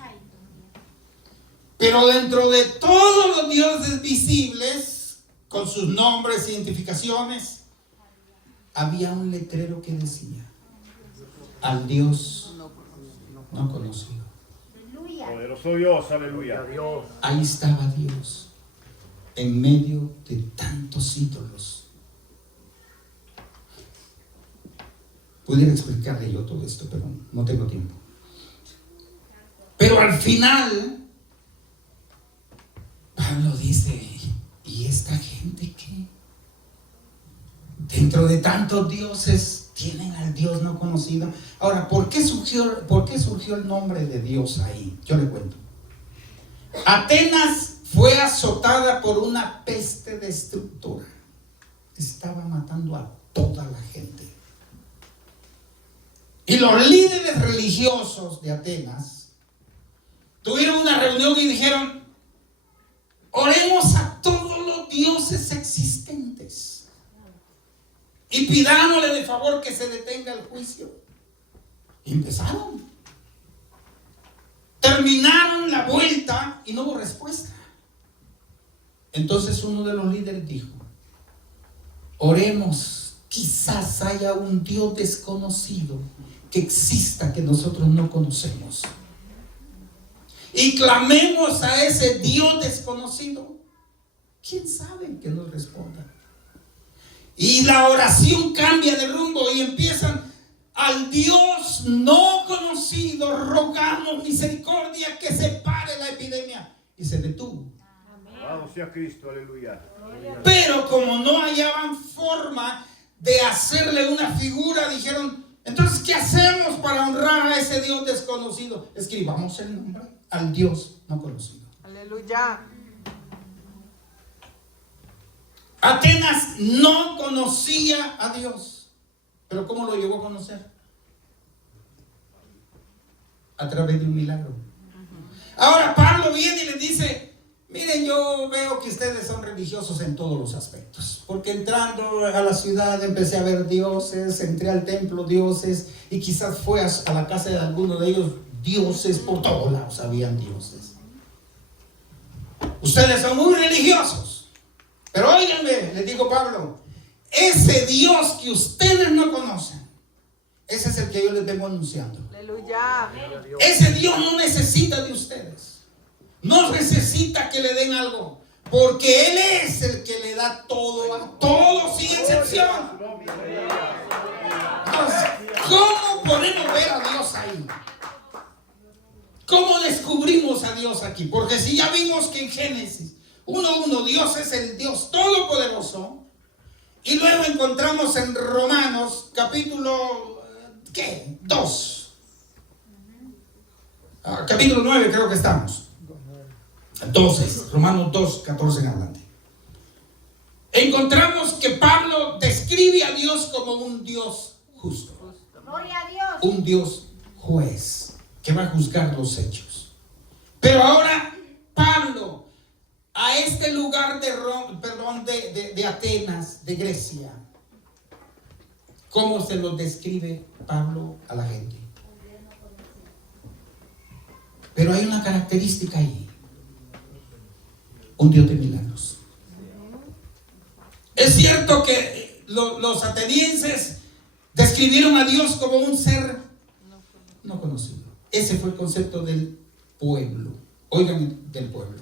Pero dentro de todos los dioses visibles, con sus nombres e identificaciones, había un letrero que decía: al Dios no conocido. Poderoso Dios, aleluya. Ahí estaba Dios, en medio de tantos ídolos. Pudiera explicarle yo todo esto, pero no tengo tiempo. Pero al final, Pablo dice: ¿y esta gente qué? dentro de tantos dioses tienen al Dios no conocido. Ahora, ¿por qué surgió el nombre de Dios ahí? Yo le cuento. Atenas fue azotada por una peste destructora. Estaba matando a toda la gente. Y los líderes religiosos de Atenas tuvieron una reunión y dijeron: oremos a todos los dioses existentes y pidámosle de favor que se detenga el juicio. Y empezaron. Terminaron la vuelta y no hubo respuesta. Entonces uno de los líderes dijo: oremos, quizás haya un Dios desconocido que exista, que nosotros no conocemos, y clamemos a ese Dios desconocido. ¿Quién sabe que nos responda? Y la oración cambia de rumbo y empiezan: al Dios no conocido rogamos misericordia, que se pare la epidemia. Y se detuvo. Alabado sea Cristo, aleluya. Pero como no hallaban forma de hacerle una figura, dijeron: entonces, ¿qué hacemos para honrar a ese Dios desconocido? Escribamos el nombre al Dios no conocido. Aleluya. Atenas no conocía a Dios. ¿Pero cómo lo llegó a conocer? A través de un milagro. Ahora Pablo viene y les dice: miren, yo veo que ustedes son religiosos en todos los aspectos, porque entrando a la ciudad empecé a ver dioses, entré al templo dioses, y quizás fue a la casa de alguno de ellos dioses, por todos lados habían dioses. Ustedes son muy religiosos, pero óiganme, les digo Pablo, ese Dios que ustedes no conocen, ese es el que yo les vengo anunciando. Aleluya. Ese Dios no necesita de ustedes, no necesita que le den algo, porque Él es el que le da todo a todos sin excepción. Entonces, ¿cómo podemos ver a Dios ahí? ¿Cómo descubrimos a Dios aquí? Porque si ya vimos que en Génesis 1:1 Dios es el Dios todopoderoso, y luego encontramos en Romanos capítulo 2, capítulo 9 creo que estamos. Entonces, Romanos 2, 14 en adelante. Encontramos que Pablo describe a Dios como un Dios justo. Gloria a Dios. Un Dios juez que va a juzgar los hechos. Pero ahora Pablo, a este lugar de Atenas, de Grecia, ¿cómo se lo describe Pablo a la gente? Pero hay una característica ahí: un Dios de milagros. Es cierto que los atenienses describieron a Dios como un ser no conocido. Ese fue el concepto del pueblo. Oigan, del pueblo.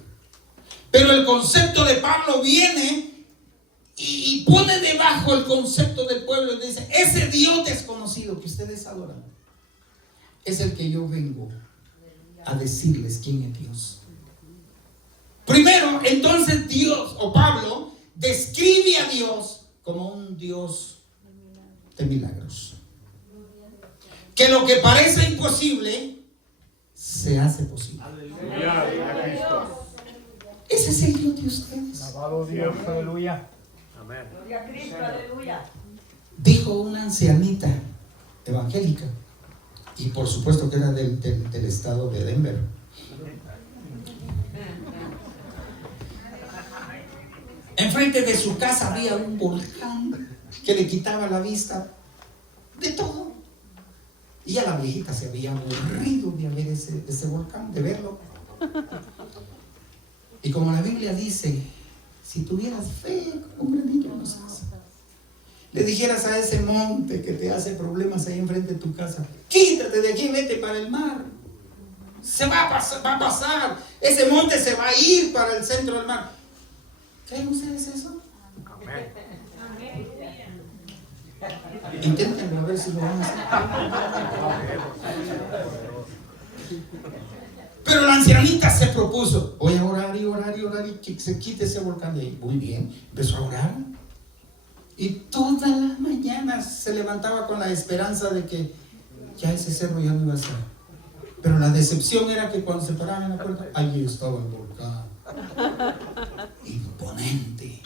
Pero el concepto de Pablo viene y pone debajo el concepto del pueblo y dice: ese Dios desconocido que ustedes adoran es el que yo vengo a decirles quién es Dios. Primero, entonces Dios, o Pablo, describe a Dios como un Dios de milagros. Que lo que parece imposible se hace posible. Ese es el Dios de ustedes. Alabado Dios, aleluya. Amén. Gloria a Cristo, aleluya. Dijo una ancianita evangélica, y por supuesto que era del estado de Denver. Enfrente de su casa había un volcán que le quitaba la vista de todo. Y ya la viejita se había aburrido de ver ese volcán, de verlo. Y como la Biblia dice, si tuvieras fe como un granito de mostaza, le dijeras a ese monte que te hace problemas ahí enfrente de tu casa: quítate de aquí y vete para el mar. Se va a pasar. Ese monte se va a ir para el centro del mar. ¿Creen ustedes eso? Amén. Inténtenlo a ver si lo van a hacer. Pero la ancianita se propuso: voy a orar y orar y orar y que se quite ese volcán de ahí. Muy bien, empezó a orar. Y todas las mañanas se levantaba con la esperanza de que ya ese cerro ya no iba a ser. Pero la decepción era que cuando se paraban en la puerta, allí estaba el volcán. Imponente.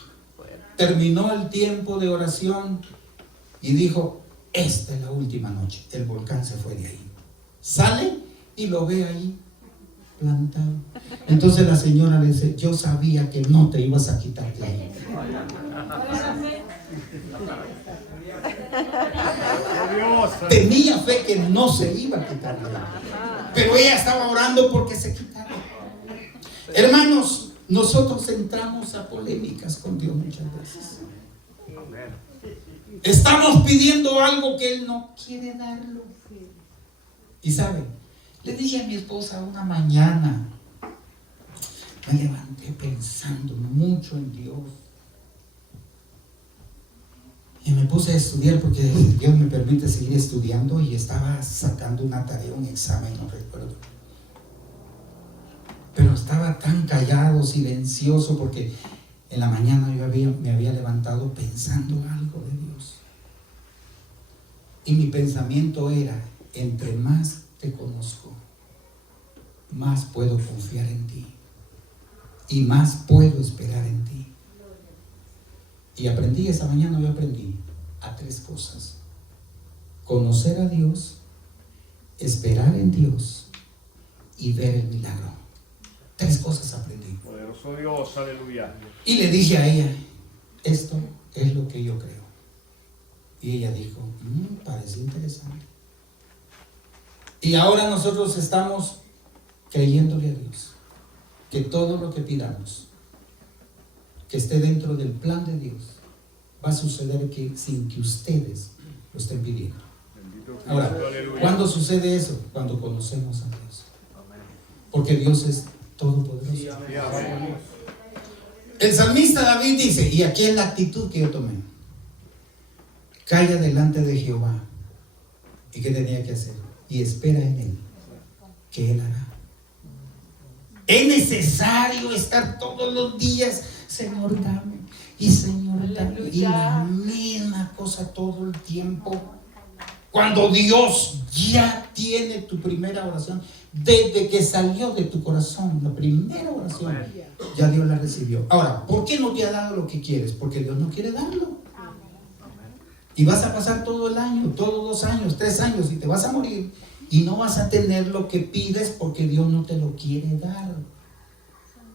Terminó el tiempo de oración y dijo, esta es la última noche. El volcán se fue de ahí. Sale y lo ve ahí plantado. Entonces la señora le dice, yo sabía que no te ibas a quitar de ahí. Tenía fe que no se iba a quitar de ahí. Pero ella estaba orando porque se quitara. Hermanos, nosotros entramos a polémicas con Dios muchas veces. Estamos pidiendo algo que Él no quiere darlo. Y saben, le dije a mi esposa una mañana, me levanté pensando mucho en Dios. Y me puse a estudiar porque Dios me permite seguir estudiando y estaba sacando una tarea, un examen, no recuerdo. Pero estaba tan callado, silencioso, porque en la mañana me había levantado pensando algo de Dios. Y mi pensamiento era, entre más te conozco, más puedo confiar en ti y más puedo esperar en ti. Y aprendí, esa mañana yo aprendí a 3 cosas: conocer a Dios, esperar en Dios y ver el milagro. 3 cosas aprendí. Poderoso Dios, aleluya. Y le dije a ella, esto es lo que yo creo. Y ella dijo, parece interesante. Y ahora nosotros estamos creyéndole a Dios que todo lo que pidamos, que esté dentro del plan de Dios, va a suceder sin que ustedes lo estén pidiendo. Ahora, ¿cuándo sucede eso? Cuando conocemos a Dios. Porque Dios es todopoderoso. El salmista David dice, y aquí es la actitud que yo tomé: calla delante de Jehová. ¿Y qué tenía que hacer? Y espera en Él, que Él hará. Es necesario estar todos los días, Señor, dame, y Señor, dame, y la misma cosa todo el tiempo. Cuando Dios ya tiene tu primera oración, desde que salió de tu corazón, la primera oración, ya Dios la recibió. Ahora, ¿por qué no te ha dado lo que quieres? Porque Dios no quiere darlo. Y vas a pasar todo el año, todos 2 años, 3 años, y te vas a morir y no vas a tener lo que pides porque Dios no te lo quiere dar.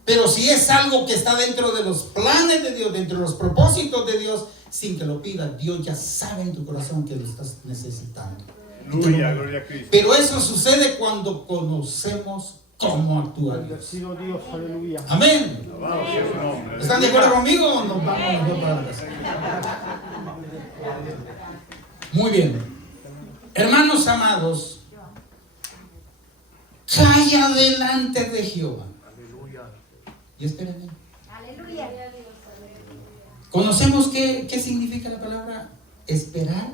Pero si es algo que está dentro de los planes de Dios, dentro de los propósitos de Dios, sin que lo pidas, Dios ya sabe en tu corazón que lo estás necesitando. Gloria, gloria a Cristo. Pero eso sucede cuando conocemos cómo actúa Dios. Dios, aleluya. Amén. Alabado sea su nombre. ¿Están de acuerdo conmigo o nos vamos nosotros para la casa? Muy bien. Hermanos amados, calla delante de Jehová. Y espérenme. Aleluya. ¿Conocemos qué significa la palabra esperar?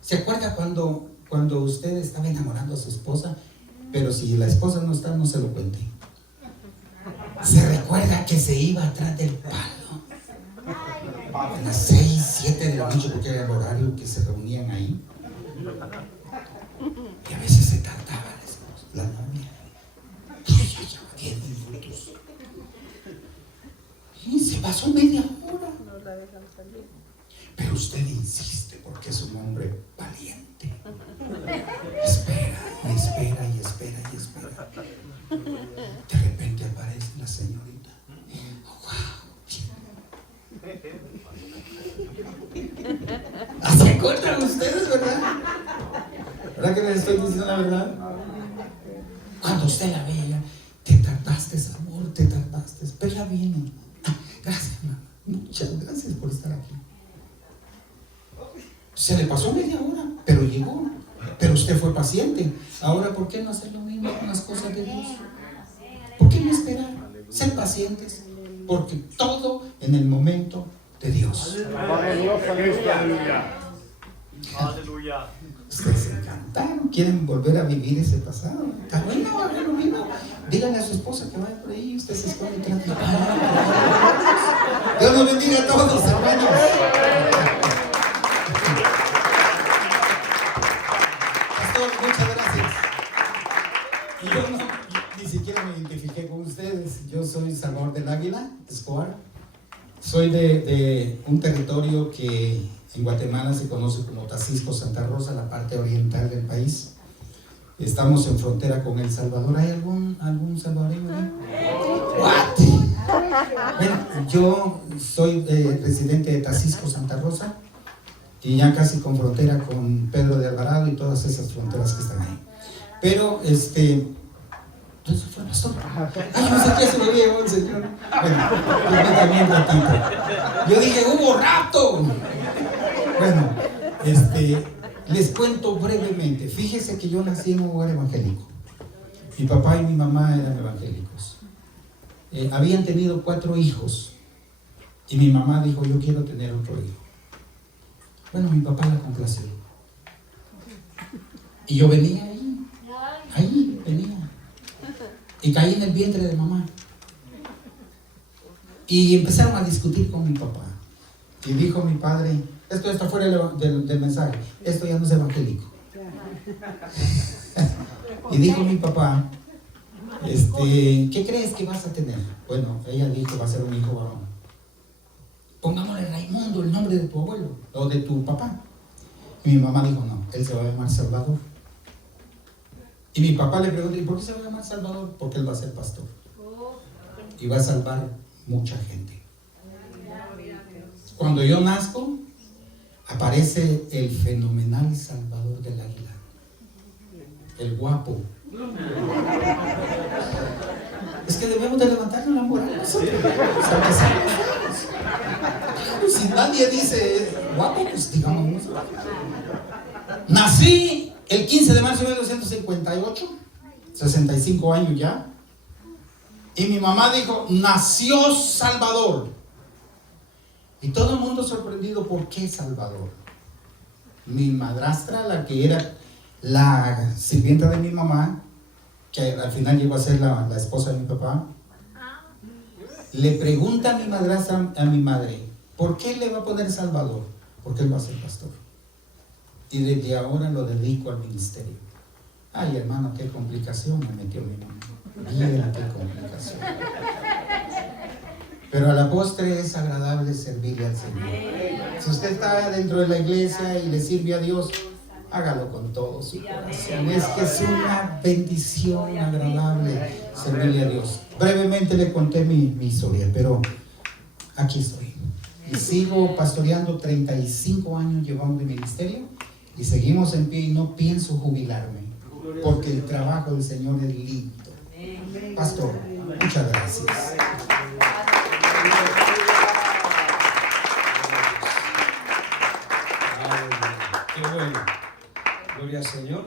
¿Se acuerda cuando usted estaba enamorando a su esposa? Pero si la esposa no está, no se lo cuente. ¿Se recuerda que se iba atrás del palo? A las 6, 7 de la noche, porque era el horario que se reunían ahí. Y a veces se tardaba la novia. Ya lleva 10 minutos. Y se pasó media hora. Pero usted insiste porque es un hombre valiente. Espera, y espera, y espera, y espera. De repente aparece la señorita. ¡Wow! ¿Se acuerdan ustedes, verdad? ¿Verdad que les estoy diciendo la verdad? Cuando usted la ve, ella, te tardaste, amor, te tardaste. Pero ya viene. Gracias, mamá. Muchas gracias por estar aquí. Se le pasó media hora, pero llegó. Pero usted fue paciente. Ahora, ¿por qué no hacer lo mismo con las cosas de Dios? ¿Por qué no esperar? Ser pacientes. Porque todo en el momento de Dios. Aleluya. Aleluya. Ustedes se encantaron. ¿Quieren volver a vivir ese pasado? Está bueno, hagan lo mismo. Díganle a su esposa que vaya por ahí y usted se esconde detrás de la palabra. Dios nos bendiga a todos, hermanos. Pastor, muchas gracias. Y yo ni siquiera me identifiqué con ustedes. Yo soy Salvador del Águila, Escobar. Soy de un territorio que en Guatemala se conoce como Tacisco, Santa Rosa, la parte oriental del país. Estamos en frontera con El Salvador. ¿Hay algún salvadoreño ahí? Bueno, yo soy residente de Tacisco, Santa Rosa, y ya casi con frontera con Pedro de Alvarado y todas esas fronteras que están ahí. Pero, ¿dónde se fue el pastor? Ay, no sé qué se lo llevó el Señor. Bueno, permítame un ratito. Yo dije, ¡hubo rapto! Bueno, les cuento brevemente. Fíjese que yo nací en un hogar evangélico. Mi papá y mi mamá eran evangélicos. Habían tenido 4 hijos. Y mi mamá dijo, yo quiero tener otro hijo. Bueno, mi papá la complació. Y yo venía ahí venía. Y caí en el vientre de mamá. Y empezaron a discutir con mi papá. Y dijo mi padre, esto está fuera del mensaje, esto ya no es evangélico. Y dijo mi papá, ¿qué crees que vas a tener? Bueno, ella dijo, va a ser un hijo varón. Pongámosle Raimundo, el nombre de tu abuelo, o de tu papá. Y mi mamá dijo, no, él se va a llamar Salvador. Y mi papá le preguntó, ¿y por qué se va a llamar Salvador? Porque él va a ser pastor. Y va a salvar mucha gente. Cuando yo nazco, aparece el fenomenal Salvador del Águila. El guapo. Es que debemos de levantarnos la moral nosotros. Si nadie dice guapo, pues digamos. Nací el 15 de marzo de 1958, 65 años ya. Y mi mamá dijo, nació Salvador. Y todo el mundo sorprendido, ¿por qué Salvador? Mi madrastra, la que era la sirvienta de mi mamá, que al final llegó a ser la esposa de mi papá, le pregunta a mi madrastra, a mi madre, ¿por qué le va a poner Salvador? Porque él va a ser pastor. Y desde ahora lo dedico al ministerio. Ay, hermano, qué complicación me metió mi mamá. Mira qué complicación. Pero a la postre es agradable servirle al Señor. Si usted está dentro de la iglesia y le sirve a Dios, hágalo con todo su corazón. Es que es una bendición agradable servirle a Dios. Brevemente le conté mi historia, pero aquí estoy. Y sigo pastoreando 35 años llevando de ministerio y seguimos en pie y no pienso jubilarme porque el trabajo del Señor es lindo. Pastor, muchas gracias. Qué bueno. Gloria al Señor.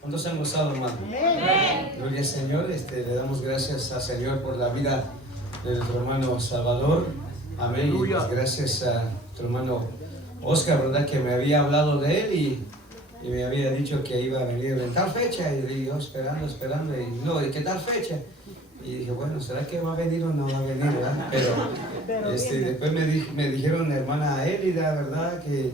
¿Cuántos han gozado, hermano? Gloria al Señor. Le damos gracias al Señor por la vida de nuestro hermano Salvador. Amén. Y pues gracias a tu hermano Oscar, ¿verdad? Que me había hablado de él y me había dicho que iba a venir en tal fecha. Y yo esperando. Y no, ¿de qué tal fecha? Y dije, bueno, ¿será que va a venir o no va a venir, verdad? Pero después me dijeron la hermana Elida, ¿verdad? Y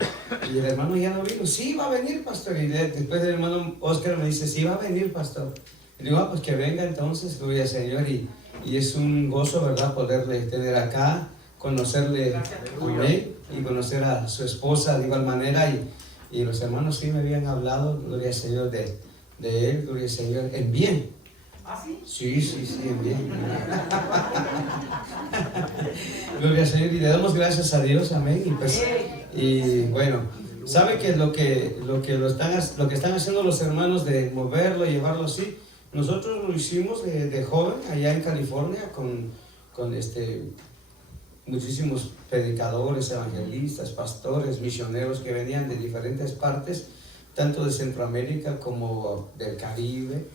el hermano ya no vino. Sí, va a venir, pastor. Y después el hermano Oscar me dice, sí, va a venir, pastor. Y digo, pues que venga entonces, gloria al Señor. Y es un gozo, ¿verdad? Poderle tener acá, conocerle amén, y conocer a su esposa de igual manera. Y los hermanos sí me habían hablado, gloria al Señor, de él, gloria al Señor, en bien. ¿Ah, sí? Sí, en bien. Gloria al Señor y le damos gracias a Dios, amén. Y bueno, sabe que lo que están haciendo los hermanos de moverlo, llevarlo así, nosotros lo hicimos de joven allá en California con muchísimos predicadores, evangelistas, pastores, misioneros que venían de diferentes partes, tanto de Centroamérica como del Caribe.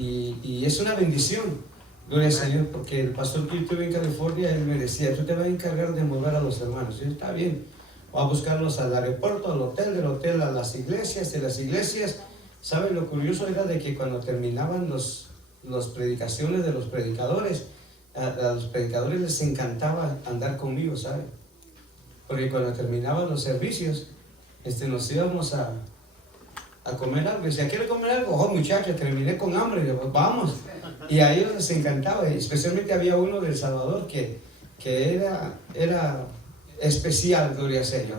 Y es una bendición, gloria al Señor, porque el pastor que yo tuve en California, él me decía, tú te vas a encargar de mover a los hermanos. Y yo, está bien, voy a buscarlos al aeropuerto, al hotel, del hotel a las iglesias, de las iglesias. ¿Sabe? Lo curioso era de que cuando terminaban las predicaciones de los predicadores, a los predicadores les encantaba andar conmigo, ¿sabe? Porque cuando terminaban los servicios, nos íbamos a comer algo. Decía, ¿quiere comer algo? Oh, muchachos, terminé con hambre. Yo, pues, vamos. Y a ellos les encantaba. Y especialmente había uno de El Salvador que era especial, gloria al Señor.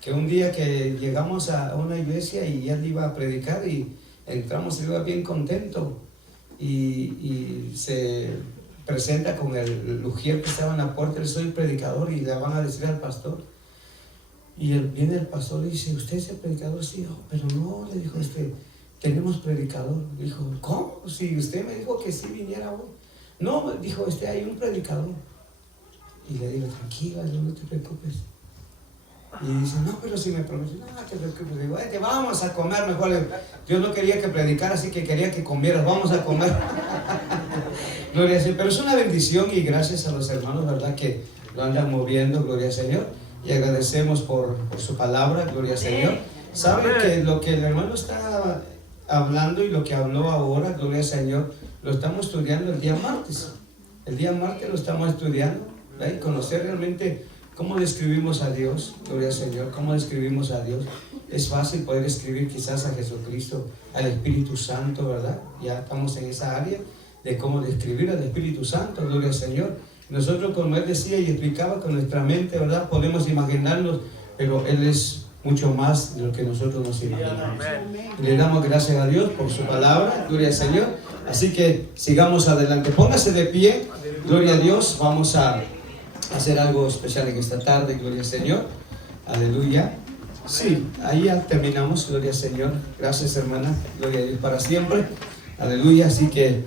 Que un día que llegamos a una iglesia y él iba a predicar y entramos y iba bien contento. Y se presenta con el ujier que estaba en la puerta. Él soy predicador y le van a decir al pastor. Y viene el pastor y dice, ¿usted es el predicador? Sí, pero no, le dijo, tenemos predicador. Dijo, ¿cómo? Si usted me dijo que sí viniera hoy. No, dijo, hay un predicador. Y le digo, tranquila, no te preocupes. Y dice, no, pero si me prometes, no te preocupes. Digo, que vamos a comer mejor. Dios no quería que predicara, así que quería que comieras, vamos a comer. Gloria al Señor. Pero es una bendición y gracias a los hermanos, ¿verdad? Que lo andan moviendo, gloria al Señor. Y agradecemos por su palabra, gloria al Señor. Saben que lo que el hermano está hablando y lo que habló ahora, gloria al Señor, lo estamos estudiando el día martes. El día martes lo estamos estudiando, ¿verdad? Y conocer realmente cómo describimos a Dios, gloria al Señor, cómo describimos a Dios. Es fácil poder escribir quizás a Jesucristo, al Espíritu Santo, ¿verdad? Ya estamos en esa área de cómo describir al Espíritu Santo, gloria al Señor. Nosotros, como él decía y explicaba, con nuestra mente, ¿verdad? Podemos imaginarnos, pero él es mucho más de lo que nosotros nos imaginamos. Le damos gracias a Dios por su palabra, gloria al Señor. Así que sigamos adelante. Póngase de pie, gloria a Dios. Vamos a hacer algo especial en esta tarde, gloria al Señor. Aleluya. Sí, ahí ya terminamos, gloria al Señor. Gracias, hermana, gloria a Dios para siempre. Aleluya. Así que